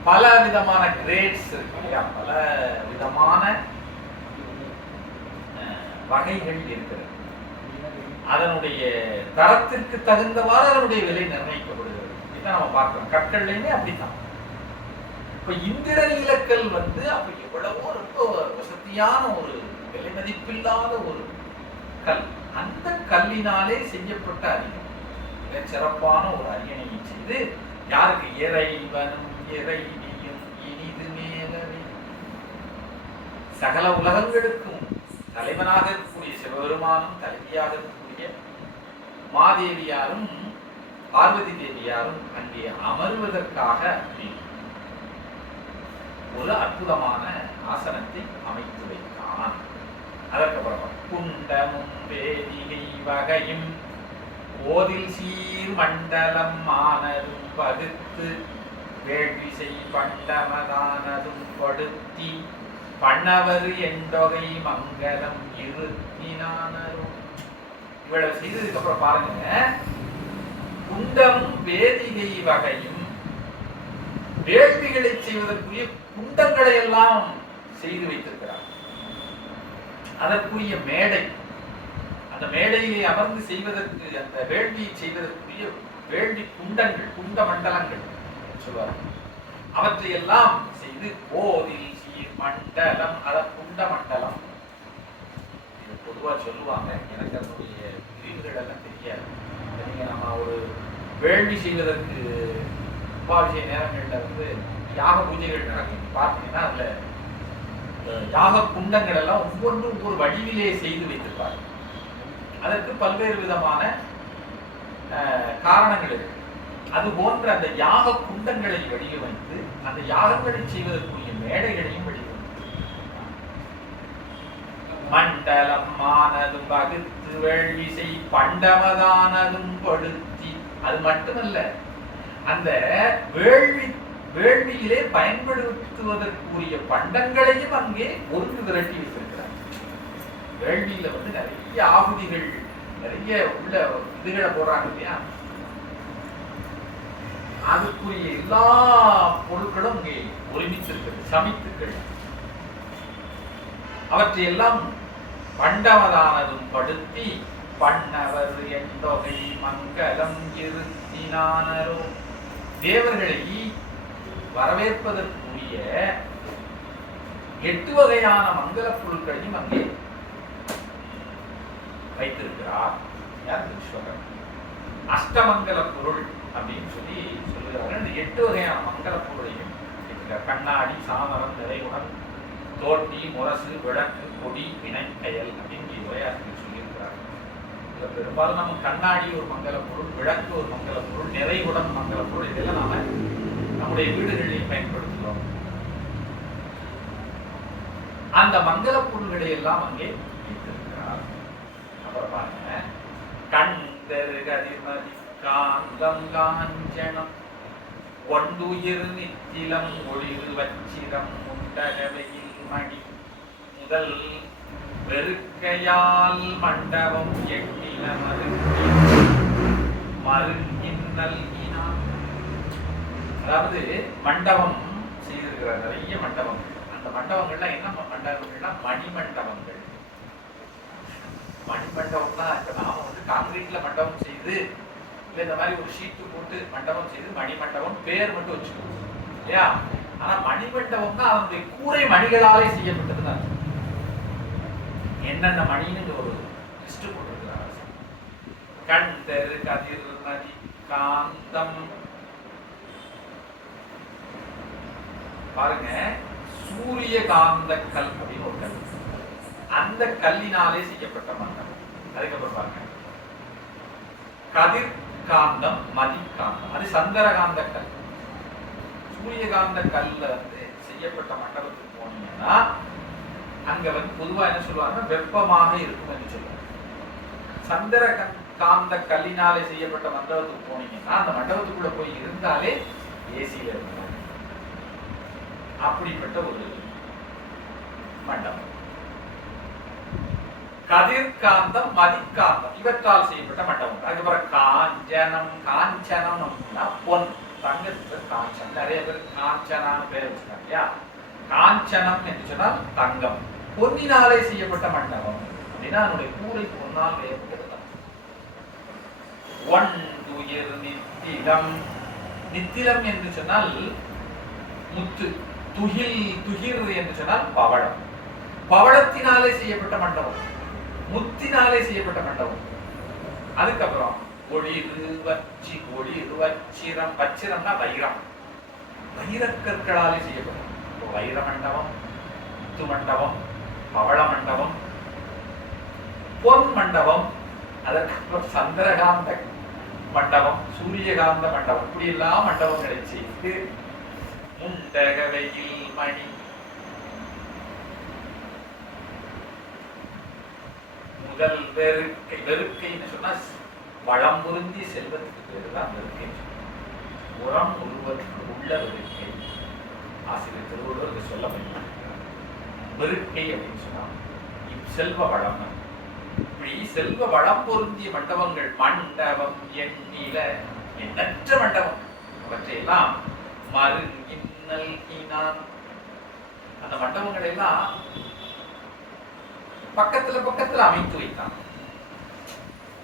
பல விதமான கிரேட்ஸ் இருக்கு இல்லையா, பல விதமான வகைகள் இருக்கிறது. அதனுடைய தரத்திற்கு தகுந்தவாறு அதனுடைய விலை நிர்ணயிக்கப்படுகிறது. இதான் நம்ம பார்க்கிறோம். கற்கள்லையுமே அப்படித்தான். இப்ப இந்திர நீலக்கல் வந்து அப்ப எவ்வளவோ ரொம்ப வசதியான ஒரு விலை மதிப்பில்லாத ஒரு கல். அந்த கல்லினாலே செய்யப்பட்ட அரியணை, மிக சிறப்பான ஒரு அரியணையை செய்து யாருக்கு? இறைவனும் இறைவியும் இனிது மேலவே. சகல உலகங்களுக்கும் தலைவனாக இருக்கக்கூடிய சிவபெருமானும் தலைவியாக இருக்கக்கூடிய மாதேவியாரும் பார்வதி தேவியாரும் அங்கே அமர்வதற்காக ஒரு அற்புதமான ஆசனத்தை அமைத்து வைத்தான். அதற்கப்புறம் குண்டமும் வேதிகை வகையும் ஓதில் சீர் மண்டலம் ஆனதும் பகுத்து வேள்விசை பண்டமதானதும் படுத்தி பண்ணவர் எண்டொகை மங்களம் இருத்தினானரும். இவ்வளவு செய்ததுக்கு அப்புறம் பாருங்க, குண்டமும் வேதிகை வகையும் வேள்விகளை செய்வதற்குரிய குண்டங்களை எல்லாம் செய்து வைத்திருக்கிறார். அதற்குரிய மேடை, அந்த மேடையிலே அமர்ந்து செய்வதற்கு, அந்த வேள்வியை செய்வதற்குரிய வேள்வி குண்டங்கள், குண்ட மண்டலங்கள் சொல்வார்கள், அவற்றை எல்லாம் செய்து கோவில் சீர் மண்டலம், அத குண்ட மண்டலம் இது பொதுவா சொல்லுவாங்க. எனக்கு அதனுடைய பிரிவுகள் எல்லாம் தெரியாது. நீங்க நம்ம ஒரு வேள்வி செய்வதற்கு உபாபிஷேக நேரங்கள்ல யாக பூஜைகள் நடக்கும். பார்த்தீங்கன்னா அதுல யாக குண்டங்கள் எல்லாம் ஒவ்வொன்றும் ஒவ்வொரு வடிவிலே செய்து வைத்திருப்பார்கள். அதற்கு பல்வேறு விதமான காரணங்கள் இருக்கு. அது போன்ற அந்த யாக குண்டங்களை வடிவமைத்து அந்த யாகங்களை செய்வதற்குரிய மேடைகளையும் வடிவமைத்து மண்டலம் ஆனதும் வகுத்து வேள்விசை பண்டமதானதும் படுத்தி. அது மட்டுமல்ல, அந்த வேள்வியிலே பயன்படுத்துவதற்குரிய பண்டங்களையும் அங்கே ஒன்று திரட்டி வைத்திருக்கிறார். வேள்வியில நிறைய ஆகுதிகள், நிறைய உள்ள இதுகளை போடுறாங்க இல்லையா, அதுக்குரிய எல்லா பொருட்களும் அங்கே ஒருமித்திருக்கிறது. சமைத்துக்கள் அவற்றையெல்லாம் பண்டமதானதும் படுத்தி பண்ணவர் எண்டொகை மங்களம் இருத்தினானரோ. தேவர்களை வரவேற்பதற்குரிய 8 வகையான மங்கள பொருட்களையும் அங்கே வைத்திருக்கிறார். யார்? விஸ்வகர்மன். அஷ்டமங்கல பொருள் அப்படின்னு சொல்லி சொல்லுகிறார்கள். இந்த 8 வகையான மங்கள பொருளையும் கண்ணாடி, சாமரம், நிறைகுணம், தோட்டி, முரசு, விளக்கு, கொடி, பிணை, கயல் அப்படின்னு உரையாசிரியர் சொல்லியிருக்கிறார்கள். இதுல பெரும்பாலும் நம்ம கண்ணாடி ஒரு மங்கள பொருள், விளக்கு ஒரு மங்கள பொருள், நிறைகுடம் மங்கள பொருள், இதெல்லாம் நாம நம்முடைய வீடுகளில் பயன்படுத்துகிறோம். அந்த மங்கள பொருள்களை எல்லாம் அங்கே வைத்திருக்கிறார். அப்புறம் பாருங்க, கண்டரு கதிர்மதி காந்தம் காஞ்சனம் ஒண்டுயிர் நித்திலம் ஒளிரு வச்சிரம் முண்டகவையில் மணி முதல் வெறுக்கையால் மண்டபம் எட்டின மருங்கின் நல்கினான். அதாவது மண்டபம் செய்திருக்கிறார், நிறைய மண்டபங்கள். அந்த மண்டபங்கள்லாம் என்ன மண்டபங்கள்னா மணிமண்டபங்கள். மணிமண்டபம்னா இப்ப நாம கான்கிரீட்ல மண்டபம் செய்து இல்ல இந்த மாதிரி ஒரு ஷீட்டு போட்டு மண்டபம் செய்து மணிமண்டபம் பேர் மட்டும் வச்சுக்கணும் இல்லையா. ஆனா மணிமண்டபம்னா அதனுடைய கூரை மணிகளாலே செய்யப்பட்டதுதான். என்னென்ன மணின்னு ஒரு லிஸ்ட் போட்டிருக்கிறார். கண் தெரு கதிர் நதி காந்தம். பாருங்க, சூரிய காந்த கல் அப்படின்னு ஒரு கல், அந்த கல்லினாலே செய்யப்பட்ட மண்டபம். அதுக்கப்புறம் பாருங்க, கதிர் காந்தம், மதி காந்தம், அது சந்திரகாந்த கல். சூரியகாந்த கல்ல செய்யப்பட்ட மண்டபத்துக்கு போனீங்கன்னா அங்க பொதுவா என்ன சொல்லுவாங்கன்னா வெப்பமாக இருக்கும் என்று சொல்லுவாங்க. சந்திர காந்த கல்லினாலே செய்யப்பட்ட மண்டபத்துக்கு போனீங்கன்னா அந்த மண்டபத்துக்குள்ள போய் இருந்தாலே ஏசியில இருக்கும். அப்படிப்பட்ட ஒரு மண்டபம். கதிர்காந்தம், மதிக்காந்தம் இவற்றால் செய்யப்பட்ட மண்டபம். அதுக்கப்புறம் காஞ்சனம். காஞ்சனம் அப்படின்னா பொன், தங்கத்துக்கு காஞ்சனம். நிறைய பேர் காஞ்சனான்னு பேர் வச்சுக்காங்க இல்லையா. காஞ்சனம் என்று சொன்னால் தங்கம். பொன்னினாலே செய்யப்பட்ட மண்டபம் அப்படின்னா அதனுடைய கூரை பொன்னால் வேறுபட்டது. ஒன்றுயிர் நித்திலம். நித்திலம் என்று சொன்னால் முத்து. துகில், துகிர் என்று சொன்னால் பவளம். பவளத்தினாலே செய்யப்பட்ட மண்டபம், முத்தினாலே செய்யப்பட்ட மண்டபம். அதுக்கப்புறம் ஒளிரு வச்சி, ஒளிரு வச்சிரம். வச்சிரம்னா வைரம், வைரக்கற்களாலே செய்யப்படும். வைர மண்டபம், முத்து மண்டபம், பவள மண்டபம், பொன் மண்டபம். அதற்கப்புறம் சந்திரகாந்த மண்டபம், சூரியகாந்த மண்டபம், இப்படி எல்லாம் மண்டபங்களை செய்து முண்டகவையில் மணி முதல் வெறுக்கை. வெறுக்கைன்னு சொன்னா வளம் பொருந்தி செல்வத்துக்கு பேருதான் வெறுக்கை. உரம் உருவதற்கு உள்ள வெறுக்கை. ஆசிரியர் திருவள்ளுவருக்கு சொல்ல முடியும். வெறுக்கை அப்படின்னு சொன்னா செல்வ வளம். இப்படி செல்வ வளம் பொருந்திய மண்டபங்கள், மண்டபம் எண்ணில எண்ணற்ற மண்டபம், அவற்றையெல்லாம் மருங்கினான். அந்த மண்டபங்களை எல்லாம் பக்கத்துல பக்கத்துல அமைத்து வைத்தான்.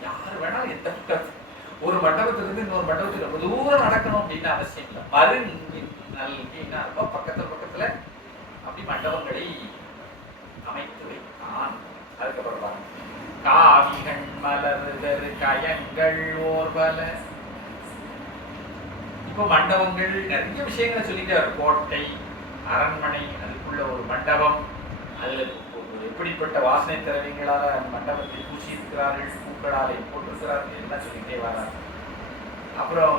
யாரு வேணாலும் எந்த பக்கத்து ஒரு மண்டபத்திலிருந்து இன்னொரு மண்டபத்துக்கு ரொம்ப தூரம் நடக்கணும் அப்படின்னு அவசியம் இல்லை. மருங்கினா பக்கத்துல பக்கத்துல அப்படி மண்டபங்களை அமைத்து வைத்தான். அதுக்கப்புறம் காவிகள் மலர்தரு கயங்கள் ஓர்வல. இப்ப மண்டபங்கள் நிறைய விஷயங்களை சொல்லிட்டே வரும். கோட்டை, அரண்மனை, அதுக்குள்ள ஒரு மண்டபம், அதுல எப்படிப்பட்ட வாசனை திரவியங்களால மண்டபத்தை பூசி இருக்கிறார்கள், பூக்களாலை போட்டிருக்கிறார்கள் எல்லாம் சொல்லிட்டே வரார். அப்புறம்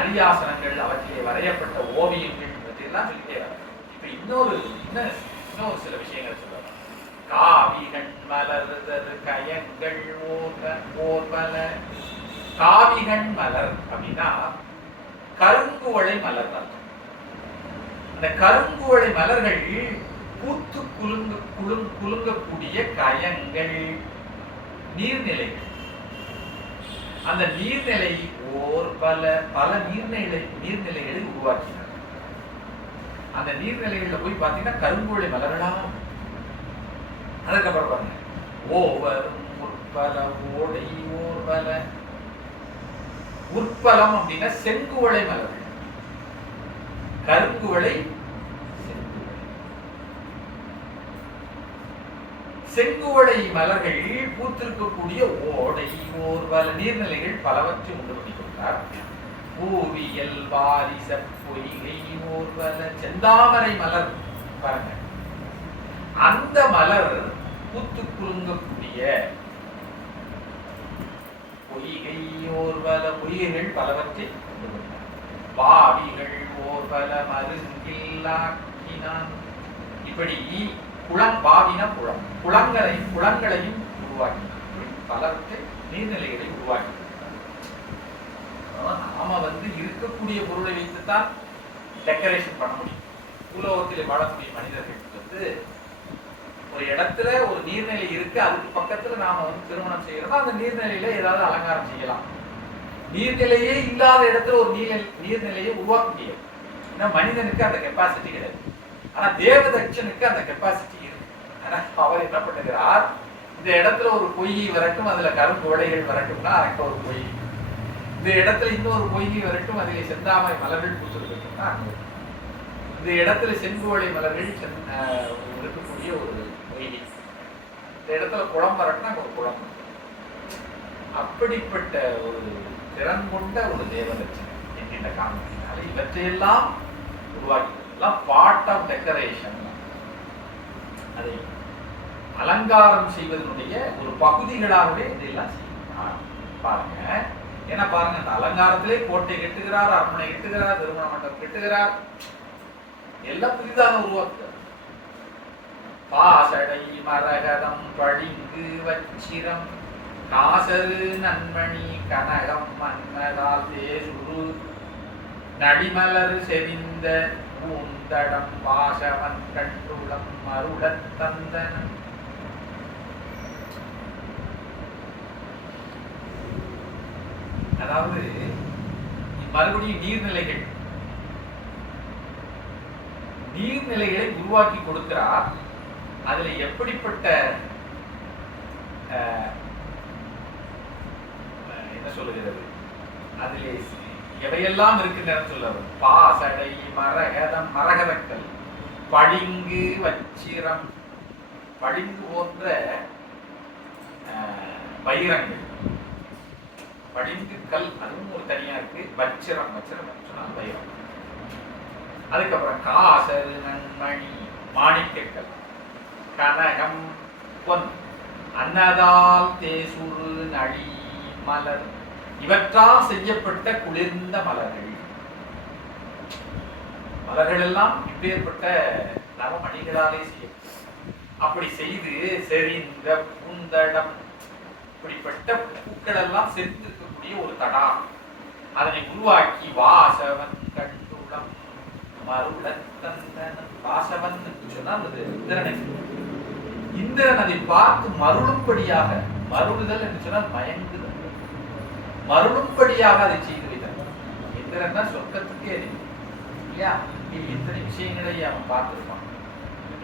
அரியாசனங்கள், அவற்றிலே வரையப்பட்ட ஓவியங்கள் பற்றியெல்லாம் சொல்லிட்டே வரார். இப்ப இன்னொரு சில விஷயங்கள் சொல்றாங்க. காவிகள் மலர்தரு கயங்கள் ஓர்வல. காவிகள் மலர் அப்படின்னா கருங்குவளை மலர். அந்த கருங்குவளை மலர்கள் பூத்து குலுங்கக்கூடிய கயங்கள், நீர்நிலைகள். அந்த நீர்நிலை பல நீர்நிலைகளை உருவாக்கினார். அந்த நீர்நிலைகள்ல போய் பார்த்தீங்கன்னா கருங்குவளை மலர்களா. அதுக்கப்புறம் பாருங்க, ஓவரும் உற்பல ஓடை ஓர்வல. உற்பலம் அப்படின்னா செங்குவளை மலர்கள். கருங்குவளை, செங்குவளை மலர்கள் பூத்திருக்கக்கூடிய ஓடை ஓர்வல நீர்நிலைகள் பலவற்றை உண்டு பண்ணி கொண்டார். பூவியல் வாரிச பொய்கை ஓர்வல. செந்தாமரை மலர் பாருங்க, அந்த மலர் பூத்து குலுங்கக்கூடிய பொய்கை ஓர்வல. பொய்கைகள் பலவற்றை உண்டு பண்ணார். பாவிகள் ஓர்வல மருங்கில்லாக்கினான். இப்படி பாவின குளங்களையும் உருவாக்கினார். பலவற்றை நீர்நிலைகளை உருவாக்கினார். நாம இருக்கக்கூடிய பொருளை வைத்துத்தான் டெக்கரேஷன் பண்ண முடியும். பூலோகத்தில் வாழக்கூடிய மனிதர்களுக்கு ஒரு இடத்துல ஒரு நீர்நிலை இருக்கு, அதுக்கு பக்கத்துல நாம திருமணம் செய்யறோம். அந்த நீர்நிலையில ஏதாவது அலங்காரம் செய்யலாம். நீர்நிலையே இல்லாத இடத்துல ஒரு நீர்நிலையை உருவாக்க முடியும். ஏன்னா மனிதனுக்கு அந்த கெப்பாசிட்டி கிடையாது. ஆனா தேவதட்சனுக்கு அந்த கெப்பாசிட்டி இருக்கு. ஆனா அவர் என்ன பண்ணுகிறார், இந்த இடத்துல ஒரு பொய்கை வரட்டும், அதுல கரும்பு உடைகள் வரட்டும்னா அங்க ஒரு பொய். இந்த இடத்துல இன்னொரு பொய்கை வரட்டும், அதிலே செந்தாமரை மலர்கள் பூத்திருக்கட்டும்னா அங்க. இந்த இடத்துல செங்குவளை மலர்கள் இருக்கக்கூடிய ஒரு பொய்கை. இந்த இடத்துல குளம் வரட்டும்னா அங்க ஒரு குளம். அப்படிப்பட்ட ஒரு திறன் கொண்ட ஒரு தேவதட்சன் என்கின்ற காரணத்தினால இவற்றையெல்லாம் உருவாக்கி பார்ட் ஆஃப் டெக்கரேஷன், அதை அலங்காரம் செய்வதனுடைய ஒரு பகுதிகளாகவே இதெல்லாம் செய்யலாம். பாருங்க, ஏன்னா பாருங்க, அந்த அலங்காரத்திலே கோட்டை கட்டுகிறார், அரண்மனை கட்டுகிறார், திருமண மண்டபம் கட்டுகிறார், எல்லாம் புதிதாக உருவாக்குகிறார். பாசடை மரகதம் பளிங்கு வச்சிரம் காசரு நன்மணி கனகம் மன்னதால் தேசுரு நடிமலர் செறிந்த பூந்தடம் வாசவன் கண்டுளம் மருடத் தந்தனம். அதாவது மறுபடியும் நீர்நிலைகளை உருவாக்கி கொடுக்கிறார். அதுல எப்படிப்பட்ட என்ன சொல்லுகிறது, அதிலே எவையெல்லாம் இருக்கின்றன சொல்லுறது. பாசடை மரகதம், மரகதக்கல், பளிங்கு வச்சிரம், பளிங்கு போன்ற வைரங்கள், பளிங்கு கல் அதுவும் ஒரு தனியா இருக்கு. வச்சிரம் சொன்னால் வைரம். அதுக்கப்புறம் காசரு நன்மணி மாணிக்கக்கல், கனகம் பொன், அன்னதால் தேசுரு நழி மலர், இவற்றால் செய்யப்பட்ட குளிர்ந்த மலர்கள். மலர்கள் எல்லாம் இப்பேற்பட்ட நவமணிகளாலே செய்ய, அப்படி செய்து செறிந்த பூந்தடம், இப்படிப்பட்ட பூக்கள் எல்லாம் செறிந்திருக்கக்கூடிய ஒரு தடாகம் அதனை உருவாக்கி வாசவன் கண்டுளம் மருளத்தந்தன். வாசவன் சொன்னால் அது இந்திரனை. இந்திரன் அதை பார்த்து மருளும்படியாக, மருளுதல் என்று சொன்னால் மயங்குதல், மருளும்படியாக அதை செய்து வைத்தார். இந்திரன் தான் சொர்க்கத்துக்கே இல்லையா? இத்தனை விஷயங்களை அவன் பார்த்திருப்பான்.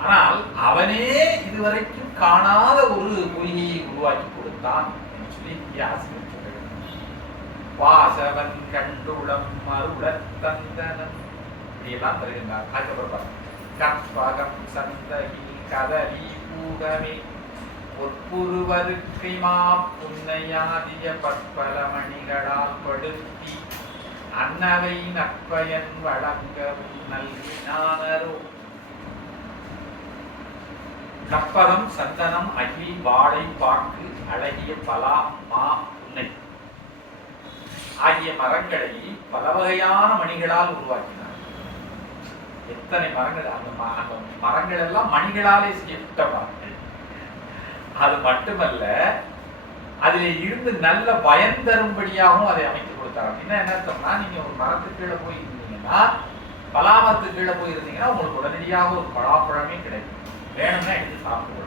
ஆனால் அவனே இதுவரைக்கும் காணாத ஒரு பொய்யை உருவாக்கி கொடுத்தான் என்று சொல்லி ஆசிரியர் சொல்கிறார். வாசவன் கண்டுளம் மருளத்தந்தனம் இப்படியெல்லாம் தருகின்றார். அதுக்கப்புறம் கற்பகம் சந்தகி கதலி பூகமே ஒற்புருவருக்கைமா புன்னையாதிய பற்பல மணிகளால் படுத்தி அன்னவை நற்பயன் வழங்கவும் நல்கினானரோ. கற்பகம் சந்தனம் அகில் வாழை பாக்கு அழகிய பலா மா புன்னை ஆகிய மரங்களை பல வகையான மணிகளால் உருவாக்கினார். எத்தனை மரங்கள்! அந்த மரங்கள் எல்லாம் மணிகளாலே செய்யப்பட்ட மரங்கள். அது மட்டுமல்ல, அதில் இருந்து நல்ல பயன் தரும்படியாகவும் அதை அமைத்து கொடுத்தார். அப்படின்னா என்ன அர்த்தம்னா, நீங்க ஒரு மரத்துக்கு கீழே போய் இருந்தீங்கன்னா, பலாமரத்துக்கு கீழே போய் இருந்தீங்கன்னா உங்களுக்கு உடனடியாக ஒரு பலாப்பழமே கிடைக்கும். வேணும்னா எடுத்து சாப்பிட்டு.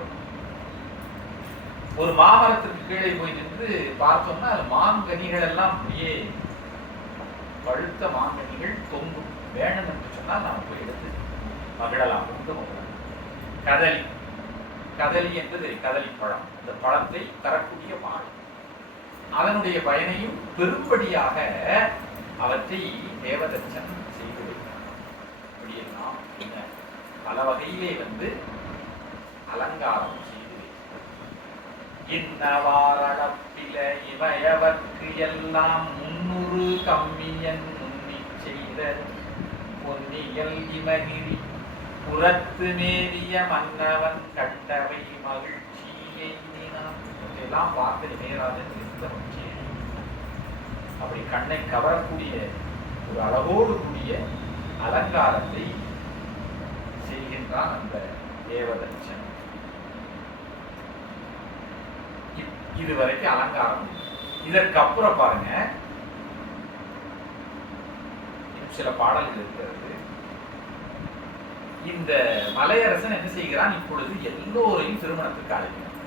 ஒரு மாமரத்திற்கு கீழே போய் நின்று பார்த்தோம்னா அது மாங்கனிகள் எல்லாம் அப்படியே பழுத்த மாங்கனிகள் தொங்கும். வேணும் என்று சொன்னால் நாம் போய் எடுத்து மகிழலாம், உண்டு மகிழலாம். கதலி, கதலி என்பது கதலி பழம். அந்த பழத்தை தரக்கூடிய வாழை, அதனுடைய பயனையும் பெரும்படியாக அவற்றை தேவதச்சன் செய்து வைத்தார். இப்படியெல்லாம் பல வகையிலே அலங்காரம் செய்து வைத்தார். இன்னவாரளப்பில இவையவர்க்கு எல்லாம் 300 கம்மியன் முன்னி செய்த பொன்னியல் இமகிரி புறத்து மேவிய மன்னவன் கட்டவை மகிழ்ச்சியை எல்லாம் பார்த்து இமயராஜன் இருந்த முக்கிய அப்படி கண்ணை கவரக்கூடிய ஒரு அழகோடு கூடிய அலங்காரத்தை செய்கின்றான் அந்த தேவதச்சன். இதுவரைக்கும் அலங்காரம். இதற்கு அப்புறம் பாருங்க, சில பாடல்கள் இருக்கிறது. இந்த மலையரசன் என்ன செய்கிறான்? இப்பொழுது எல்லோரையும் திருமணத்துக்கு அழைக்கிறான்.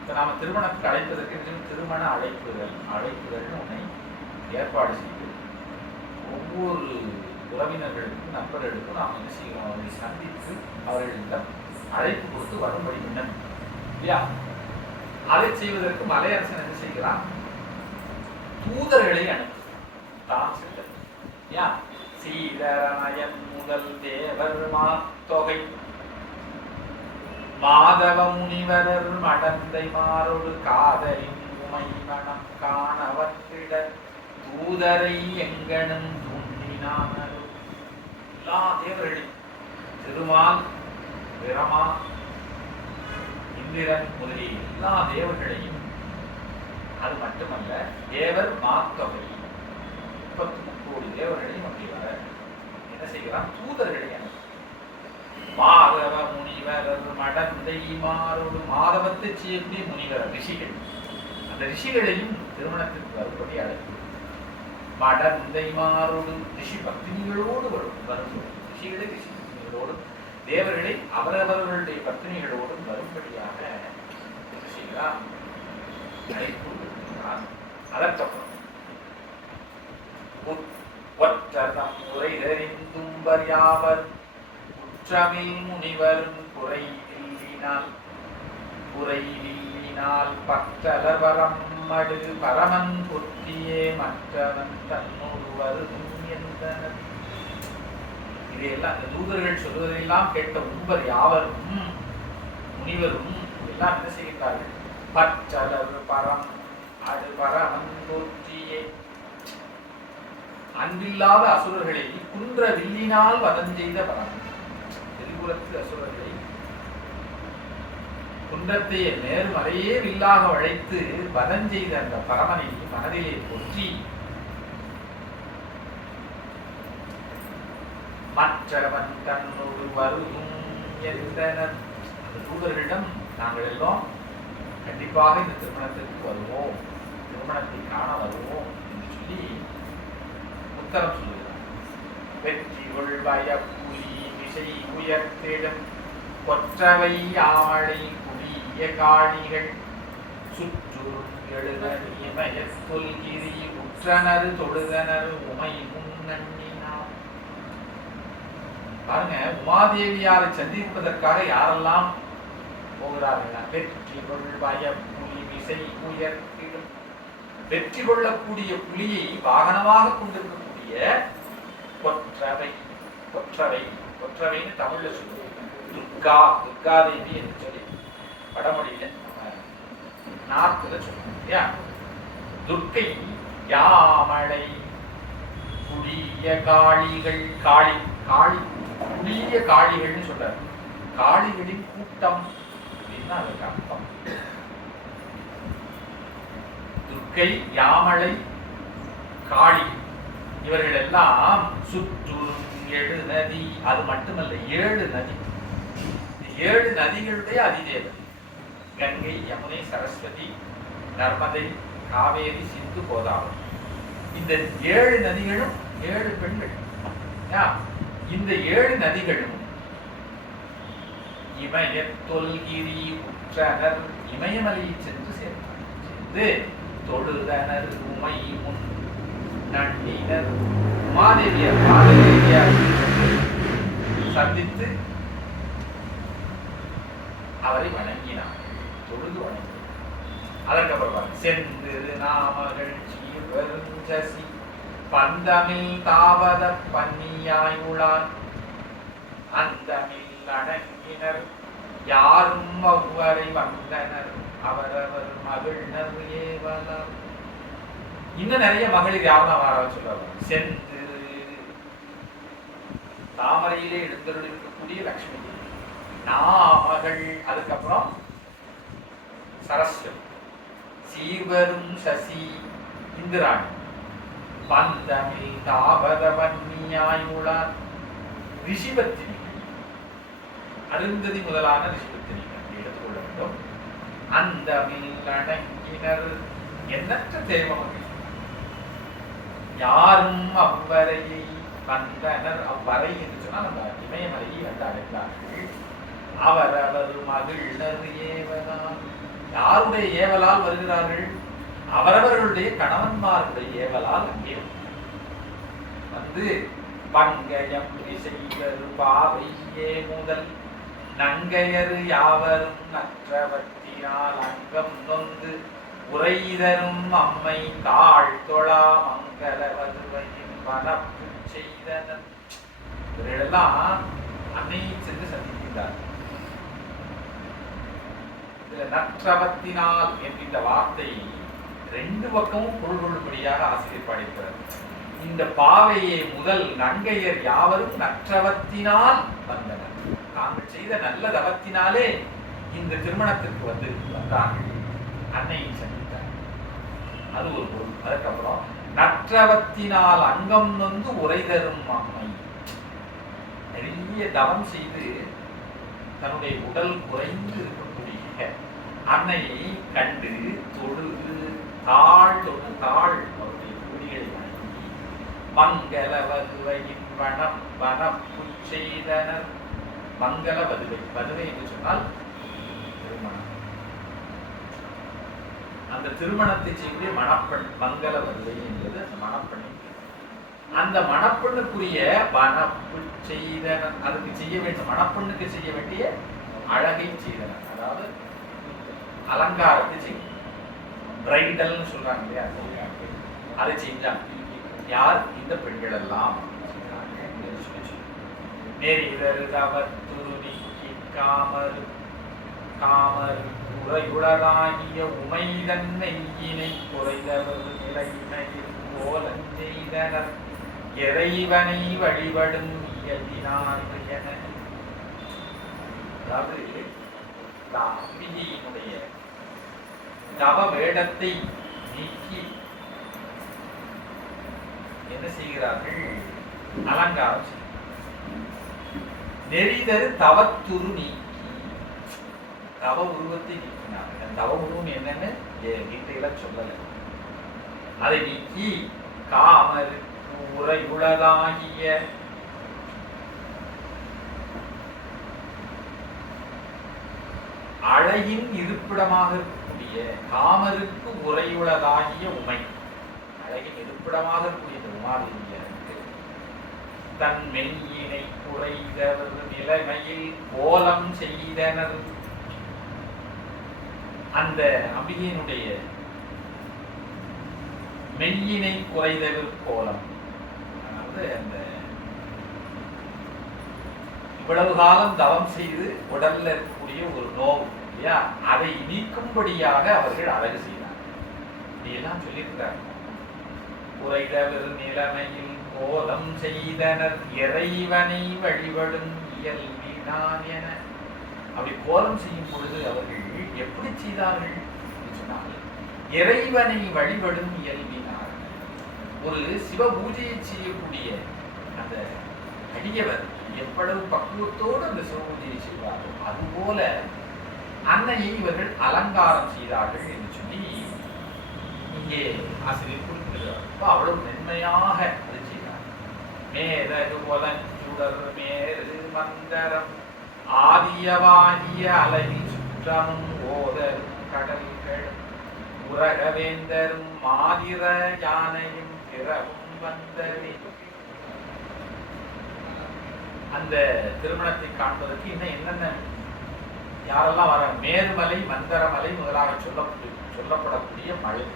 இப்ப நாம திருமணத்துக்கு அழைப்பதற்கு திருமண அழைப்புகள் உன்னை ஏற்பாடு செய்து ஒவ்வொரு உறவினர்களுக்கும் நண்பர்களுக்கும் நாம் என்ன செய்கிறோம்? அவர்களை சந்தித்து அவர்களிடம் அழைப்பு கொடுத்து வரும்படி விண்ணப்பம் இல்லையா? அதை செய்வதற்கு மலையரசன் என்ன செய்கிறான்? தூதர்களை அனுப்புகிறான் செல்ல. சீதரனயன் முதல் தேவர் மாத்தொகை மாதவ முனிவரர் மடந்தை மாறொடு காதலின் உமை மனம் காணவற்றிட தூதரை எங்கனும் தூண்டினானோ. எல்லா தேவர்களையும், திருமால், பிரமா, இந்திரன் முதலிய எல்லா தேவர்களையும், அது மட்டுமல்ல தேவர் மாத்தொகை 33 கோடி தேவர்களையும் அப்படி வர என்ன செய்கிறான்? தூதர்களை மாதவ முனிவரர் மடந்தை மாறோடு, மாதவத்தை செய்யக்கூடிய முனிவர் ரிஷிகள், அந்த ரிஷிகளையும் திருமணத்திற்கு வரும்படி அழைப்பு. மடந்தை மாறோடு ரிஷி பத்தினிகளோடு வரும் ரிஷிகளை ரிஷி பத்தினிகளோடு, தேவர்களை அவரவர்களுடைய பத்தினிகளோடு வரும்படியாக என்ன செய்கிறார்? அழைப்பு கொடுக்கிறார். அதற்கப்புறம் ஒற்றதம் உரைதறிந்தும்பர் யாவர் குற்றமில் முனிவரும் குறைவில்லினால் பற்றலவரம் மடு பரமன் பொத்தியே மற்றவன் தன்னொருவரும் என்றனர். இதையெல்லாம் அந்த தூதர்கள் சொல்வதையெல்லாம் கேட்ட உம்பர் யாவரும் முனிவரும் எல்லாம் என்ன செய்கின்றார்கள்? பற்றலர் பரம் அடு பரமன் பொத்தியே, அன்பில்லாத அசுரர்களை குன்ற வில்லினால் வதம் செய்த பரமன். திரிபுரத்து அசுரர்களை குன்றத்தை மேருமலையே வில்லாக வளைத்து வதம் செய்த அந்த பரமனை மனதிலே போற்றி மற்றவன் தன்னோடு வருகும் என்றனர். அந்த தூதர்களிடம் நாங்கள் எல்லாம் கண்டிப்பாக இந்த திருமணத்திற்கு வருவோம், திருமணத்தை காண வருவோம் என்று சொல்லி உத்தரம் சொல்லுகிறார். வெற்றி கொள்வய புலி விசை உயர்த்திடும் கொற்றவை ஆமழை புலிய காணிகள் சுற்றுறும் எழுதர் இமய சொல்கிரி உற்றனர் தொழுதனர் உமை முன்னண்ணினார். பாருங்க, உமாதேவியாரை சந்திப்பதற்காக யாரெல்லாம் போகிறார்கள்? வெற்றி கொள்வய புலி விசை உயர்த்திடும், வெற்றி கொள்ளக்கூடிய புலியை வாகனமாக கொண்டிருக்கக்கூடிய கொற்றவை. கொற்றவை கொற்றவைன்னு தமிழ்ல சொல்லுவோம். துர்கா, துர்காதேவி என்று சொல்லி வடமொழியில நார்த்துல சொல்லுவோம் இல்லையா? துர்க்கை யாமழை குடிய காளிகள், காளி காளி குடிய காளிகள்னு சொல்றாரு. காளிகளின் கூட்டம் அப்படின்னா அதுக்கு அர்த்தம். துர்க்கை, யாமழை, காளி இவர்கள் எல்லாம் சுற்றுறும் 7 நதி. அது மட்டுமல்ல, 7 நதி. 7 நதிகளுடைய அதிதேவதை. கங்கை, யமுனை, சரஸ்வதி, நர்மதை, காவேரி, சிந்து, கோதாவரி. இந்த 7 நதிகளும் 7 பெண்கள். இந்த 7 நதிகளும் இமய தொல்கிரி உற்றனர், இமயமலையை சென்று சேர்ந்து தொழுதனர் உமை முன் நன்னினர். உமாதேவியார் பாததேவியார் சந்தித்து அவரை வணங்கினார், தொழுது வணங்கினார். அதற்கப்புறம் சென்று நாமகள் சீர்வருஞ்சசி பந்தமில் தாவத பன்னியாய் உளான் அந்தமில் அடங்கினர் யாரும் அவ்வரை வந்தனர் அவரவர் மகிழ்னர் ஏவலார். இன்னும் நிறைய மகளிர் யாரும் வர சொல்றாங்க. சென்று தாமரையிலே எழுந்தருள் இருக்கக்கூடிய லட்சுமி, நாமகள், அதுக்கப்புறம் சரஸ்வதி, சீவரும் சசி இந்திராணி, பந்தமில் தாபத வன்னியாயுளார் ரிஷிபத்தினி, அருந்ததி முதலான ரிஷிபத்தினி எடுத்துக்கொள்ள வேண்டும். அந்தமில் அடங்கினர் எண்ணற்ற தேவமகள் யாரும் அவ்வரையை வந்தனர். அவ்வரை என்று சொன்னால் அந்த இமயமலையை வந்து அடைந்தார்கள். அவரவர் மகிழ்னர் ஏவலால். யாருடைய ஏவலால் வருகிறார்கள்? அவரவர்களுடைய கணவன்மாருடைய ஏவலால் அங்கே வந்து பங்கயம் செய்தரு பாவையே முதல் நங்கையர் யாவரும் நற்றவத்தினால் அங்கம் நொந்து உரைதரும் அம்மை தாழ் தொழா மங்கள வதுவையின் வனப்பு செய்தனர். இவர்களெல்லாம் அன்னையை சென்று சந்திக்கின்றார். இதுல நற்றவத்தினால் என்கின்ற வார்த்தை 2 பக்கமும் பொருள் கொள்ளும்படியாக ஆசிரியர் பாடியிருக்கிறார். இந்த பாவையை முதல் நங்கையர் யாவரும் நற்றவத்தினால் வந்தனர். தாங்கள் செய்த நல்ல தவத்தினாலே இந்த திருமணத்திற்கு வந்தார்கள், அன்னையை சந்தித்தார். அது ஒரு பொருள். அதுக்கப்புறம் நற்றவத்தினால் அங்கம் நொந்து உரை தரும் அம்மை. நிறைய தவம் செய்து தன்னுடைய உடல் குறைந்து இருக்கக்கூடிய அன்னையை கண்டு தொழுது தாழ் தொழு தாழ் அவருடைய குடிகளை வணங்கி மங்கள வதுவையின் வனப்பு செய்தனர். மங்கள வதுவை, வதுவை என்று சொன்னால் திருமணம். அந்த திருமணத்தை செய்யக்கூடிய மணப்பெண் மங்கள வதுவை என்பது அந்த மணப்பெண். அந்த மணப்பெண்ணுக்குரிய வனப்பு செய்தனர். அதுக்கு செய்ய வேண்டும், மணப்பெண்ணுக்கு செய்ய வேண்டிய அழகை செய்தனர். அதாவது அலங்காரத்தை செய்யணும். பிரைடல்னு சொல்றாங்க இல்லையா, அதை செஞ்சாங்க. யார்? இந்த பெண்கள் எல்லாம் உரையுளராகிய உமைதன் நெய்யினை குறைதவர் நிலைமையில் போலன் செய்தனர் இறைவனை வழிபடும் இயல்பினார் என. அதாவது அம்பிகையினுடைய தவ வேடத்தை நீக்கி என்ன செய்கிறார்கள்? அலங்காரம் செய்கிறார்கள். நெறிதரு தவத்துரு நீக்கி தவ உருவத்தை நீக்கினார்கள். தவ உருவம் என்னன்னு வீட்டையெல்லாம் சொல்லலை. அதை நீக்கி காமருக்கு உரையுளதாகிய அழகின் இருப்பிடமாக இருக்கக்கூடிய காமருக்கு உரையுளதாகிய உமை, அழகின் இருப்பிடமாக இருக்கக்கூடிய உமாதேவியருக்கு தன் மெய்யினை குறைதவர் நிலைமையில் கோலம் செய்தனர். அந்த அம்பிகையினுடைய மெய்யினை குறைதவர் கோலம், அதாவது அந்த இவ்வளவு காலம் தவம் செய்து உடல்ல இருக்கக்கூடிய ஒரு நோவு இல்லையா, அதை நீக்கும்படியாக அவர்கள் அழகு செய்தார். இப்படியெல்லாம் சொல்லியிருக்கிறார். குறைதவர் நிலைமையில் கோலம் செய்தனர் இறைவனை வழிபடும் இயல்பினான் என. அப்படி கோலம் செய்யும் பொழுது அவர்கள் எப்படி செய்தார்கள் சொன்னால், இறைவனை வழிபடும் இயல்பினார். ஒரு சிவ பூஜையை செய்யக்கூடிய அந்த அடியவர் எவ்வளவு பக்குவத்தோடு அந்த சிவ பூஜையை செய்வார்கள், அதுபோல அன்னையை இவர்கள் அலங்காரம் செய்தார்கள் என்று சொல்லி இங்கே ஆசிரியர் குறிப்பிடுகிறார். அவ்வளவு மென்மையாக அதை செய்தார். மேதகு பொலஞ்சுடர் மேரு மந்தரம் ஆதியவாகிய அலையில் சுற்றமும் ஓதரும் கடல்களும் உரகவேந்தரும் மாதிர யானையும் பிறவும் வந்தவே. அந்த திருமணத்தை காண்பதற்கு இன்னும் என்னென்ன யாரெல்லாம் வர, மேருமலை மந்தரமலை முதலாக சொல்லப்படக்கூடிய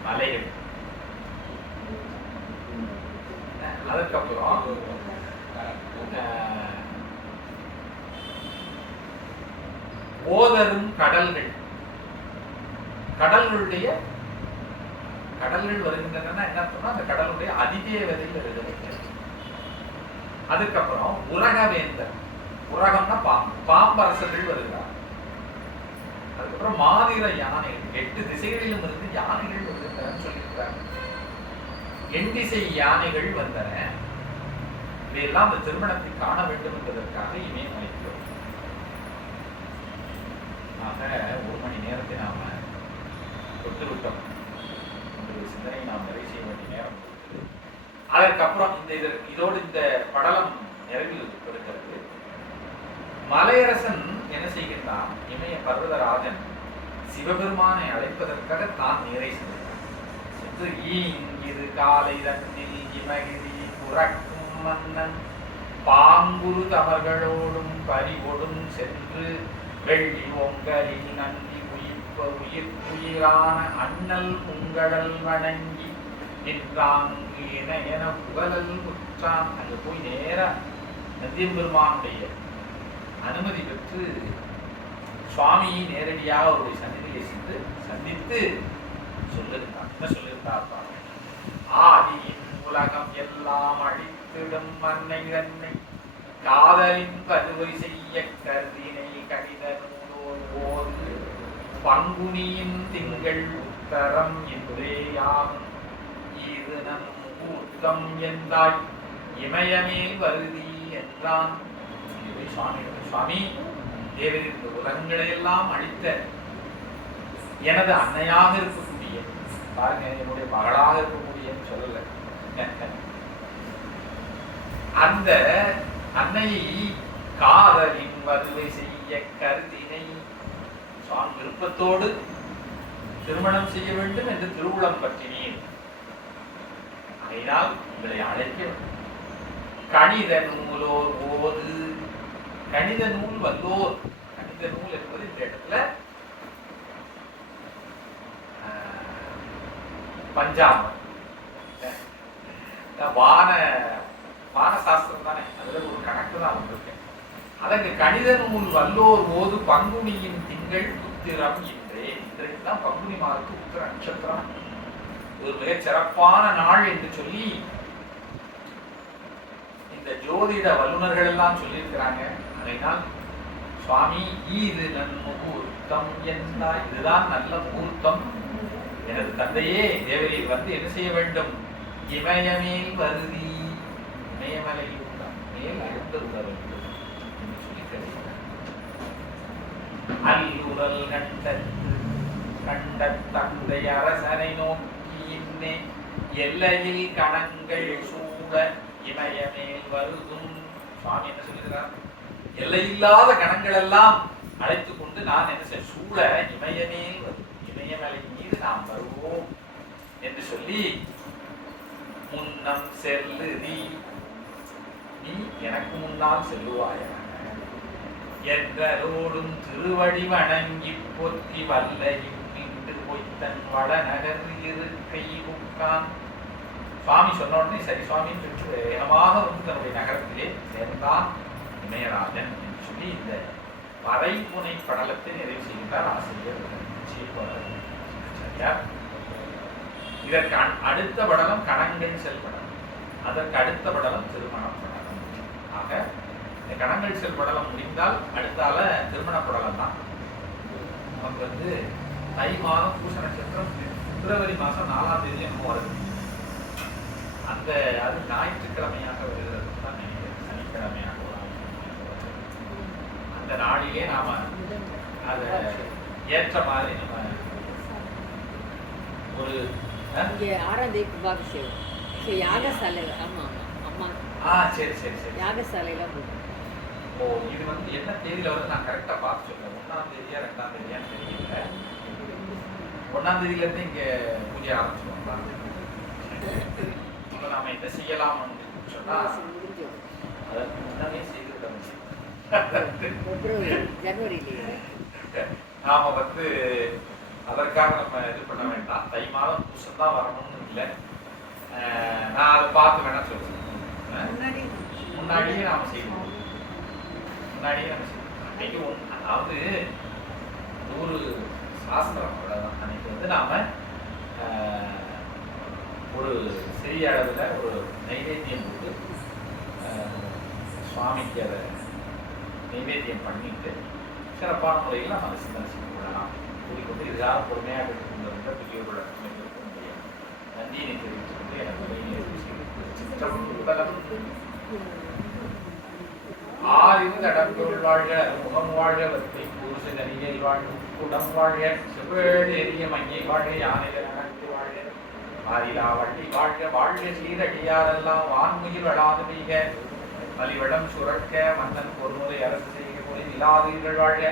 மலைகள். அதுக்கப்புறம் ஓதரும் கடல்கள், கடல்கள் வருகின்றன. என்ன சொன்னா அந்த கடலுடைய அதிதேவதையில் வருகிறது. அதுக்கப்புறம் உரகவேந்தர், உரகம்னா பாம்பரசர்கள் வருகிறார். அதுக்கப்புறம் மாதிர யானைகள், 8 திசைகளிலும் இருந்து யானைகள் வருகின்றன சொல்லியிருக்கிறார். 8 திசை யானைகள் வந்தன. இதையெல்லாம் அந்த திருமணத்தை காண வேண்டும் என்பதற்காக இமயம் அழைக்கிறோம். ஆக 1 மணி நேரத்தை நாம தொட்டுவிட்டோம். உங்களுடைய சிந்தனை நாம் நிறைவு செய்ய வேண்டிய நேரம். அதற்கப்புறம் இதோடு இந்த படலம் நிறைவில் இருக்கிறது. மலையரசன் என்ன செய்கின்றான்? இமய பர்வதராஜன் சிவபெருமானை அழைப்பதற்காக தான் நேரை சென்றான். சென்று ஈங்கிரு காலை தன்னில் இமகிரி புறக்கும் மன்னன் பாங்குரு தமர்களோடும் பறிகொடும் சென்று வெள்ளி ஒங்கலில் நன்றி உயிரான அண்ணல் உங்கடல் வணங்கி நின்றாங்கு என புகழல் முற்றான். அங்கு போய் நேர நந்தியம்பெருமானுடைய அனுமதி பெற்று சுவாமியை நேரடியாக அவருடைய சந்நிதியை சென்று சந்தித்து சொல்லியிருந்தார். என்ன சொல்லியிருந்தார்? ஆதியின் உலகம் எல்லாம் அழித்திடும் மன்னை தன்னை காதலின் கருவை செய்ய கருதினை கடித நூலோடு பங்குனியின் திங்கள் உத்தரம் என்றே யாகும் இது நம் ஊக்கம் என்றாய் இமயமேல் வருதி என்றான். சுவாமி தேவரின் இந்த உலகங்களை எல்லாம் அழித்த எனது அன்னையாக இருக்கக்கூடிய, பாருங்க, என்னுடைய மகளாக இருக்கக்கூடிய சொல்லல, அந்த அன்னையை காதலின் வருவை செய்ய கருதினை சுவாமி விருப்பத்தோடு திருமணம் செய்ய வேண்டும் என்று திருவுளம் பற்றினேன். அதனால் உங்களை அழைக்க கணித நூலோர் ஓது. கணித நூல் வல்லோர், கணித நூல் என்பது இந்த இடத்துல பஞ்சாபம் வான சாஸ்திரம் தானே, அதுல ஒரு கணக்கு தான் வந்திருக்கு. அதற்கு கணித நூல் வல்லோர் ஓது பங்குனியின் திங்கள் உத்திரம் என்றே. இன்றைக்குதான் பங்குனி மாதத்து உத்திர நட்சத்திரம், ஒரு மிகச் சிறப்பான நாள் என்று சொல்லி இந்த ஜோதிட வல்லுநர்கள் எல்லாம் சொல்லியிருக்கிறாங்க. அதனால் சுவாமி இது நன்முகூர்த்தம் என்றார். இதுதான் நல்ல முகூர்த்தம். எனது தந்தையே தேவரீர் வந்து என்ன செய்ய வேண்டும்? இமயமேல் வருதி, இமயமலையில் மேல் எழுந்தருள வேண்டும் என்று சொல்லி கேட்கிறார். அல்லுரல் கண்ட தந்தை அரசனை நோக்கி இன்னே எல்லையில் கணங்கள் சூழ இமயமேல் வருதும். சுவாமி என்ன சொல்லுகிறார்? எல்லையில்லாத கணங்கள் எல்லாம் அழைத்துக் கொண்டு நான் என்ன செய்ய சூழ இமயமேல் வரும், இமயமலை மீது நாம் வருவோம் என்று சொல்லி முன்னம் செல்லுதி, நீ எனக்கு முன்னால் செல்லுவாயாக என்றோடும் திருவடி வணங்கி போற்றி வல்லையும் நின்று பொய்த்தன் வடநகர் இருக்கை உட்கான். சுவாமி சொன்ன உடனே சரி சுவாமின்னு சொல்லிட்டு வேகமாக வந்து தன்னுடைய நகரத்திலே சேர்ந்தான் இமயராஜன் என்று சொல்லி இந்த வரைமுனை படலத்தை நிறைவு செய்கின்றார் ஆசிரியர். சரியா? இதற்கு அடுத்த படலம் கணங்கள் செல் படலம், அதற்கு அடுத்த படலம் திருமண படலம். ஆக இந்த கணங்கள் செல் படலம் முடிந்தால் அடுத்தால திருமண படலம் தான். நமக்கு வந்து தை மாதம் பூச நட்சத்திரம் பிப்ரவரி மாதம் 4ஆம் தேதி நம்ம வருது. அந்த அது ஞாயிற்றுக்கிழமையாக வருகிறது தான் நினைக்கிறேன், சனிக்கிழமையாக அந்த நாளிலே நாம அதை ஏற்ற மாதிரி நம்ம ஒரு 6ஆம் தேதி கும்பாபிஷேகம் யாகசாலையில். ஆமா ஆமா ஆமா. சரி சரி சரி யாகசாலையில போகும். ஓ, இது வந்து என்ன தேதியில வந்து நான் கரெக்டா பார்த்து சொல்றேன். 1ஆம் தேதியா 2ஆம் தேதியான்னு தெரியல. 1ஆம் தேதியில இருந்து இங்க பூஜை ஆரம்பிச்சுருவாங்க. நாம என்ன செய்யலாம் சொன்னா அதற்கு முன்னாலே செய்திருக்கோம். ஜனவரியிலே நாம வந்து அதற்காக நம்ம இது பண்ண வேண்டாம். தை மாதம் பூசம் தான் வரணும்னு இல்லை. நான் அதை பார்த்து வேணா சொல்றேன். முன்னாடியே நாம செய்வோம். முன்னாடியே நம்ம செய்வோம். அன்னைக்கு அதாவது ஒரு சாஸ்திரம் அவ்வளவுதான். அன்னைக்கு வந்து நாம ஒரு சிறிய அளவுல ஒரு நைவேத்தியம் போட்டு சுவாமிக்கு அதை நைவேத்தியம் பண்ணிட்டு சிறப்பான முறையில் நம்ம அதை சிந்தனை செய்து கொள்ளலாம். கூறிக்கொண்டு இதுக்காக பொறுமையாக எடுத்துக்கொண்டிருந்த பெரியவர்களோட நன்றியினை தெரிவித்துக் கொண்டு எனக்கு ஆறிந்து அடம்பொருள் வாழ்க முகம் வாழ்க வத்தை பூச நரிகை வாழ்க குடம் வாழ்க செவ்வேடு எரிய மங்கை வாழ்க யானைகள் அடங்கு வாழ்க ஆறிலா வள்ளி வாழ்க வாழ்க சீரடியாரெல்லாம் வான்முயிர் வளாது பெய்க வலிவடம் சுரக்க மன்னன் பொறுமுறை அரசு செய்க போய் இல்லாதீர்கள் வாழ்க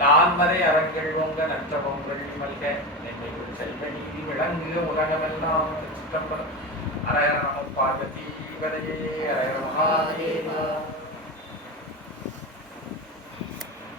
நான்மறை அறங்கள் ஓங்க நற்றவங்கள் மல்க நெம்மை செல்வ நீதி விளங்கு உலகமெல்லாம் சிற்றம்பலம். அரகர நம பார்வதி பதையே அரகர மகாதேவா.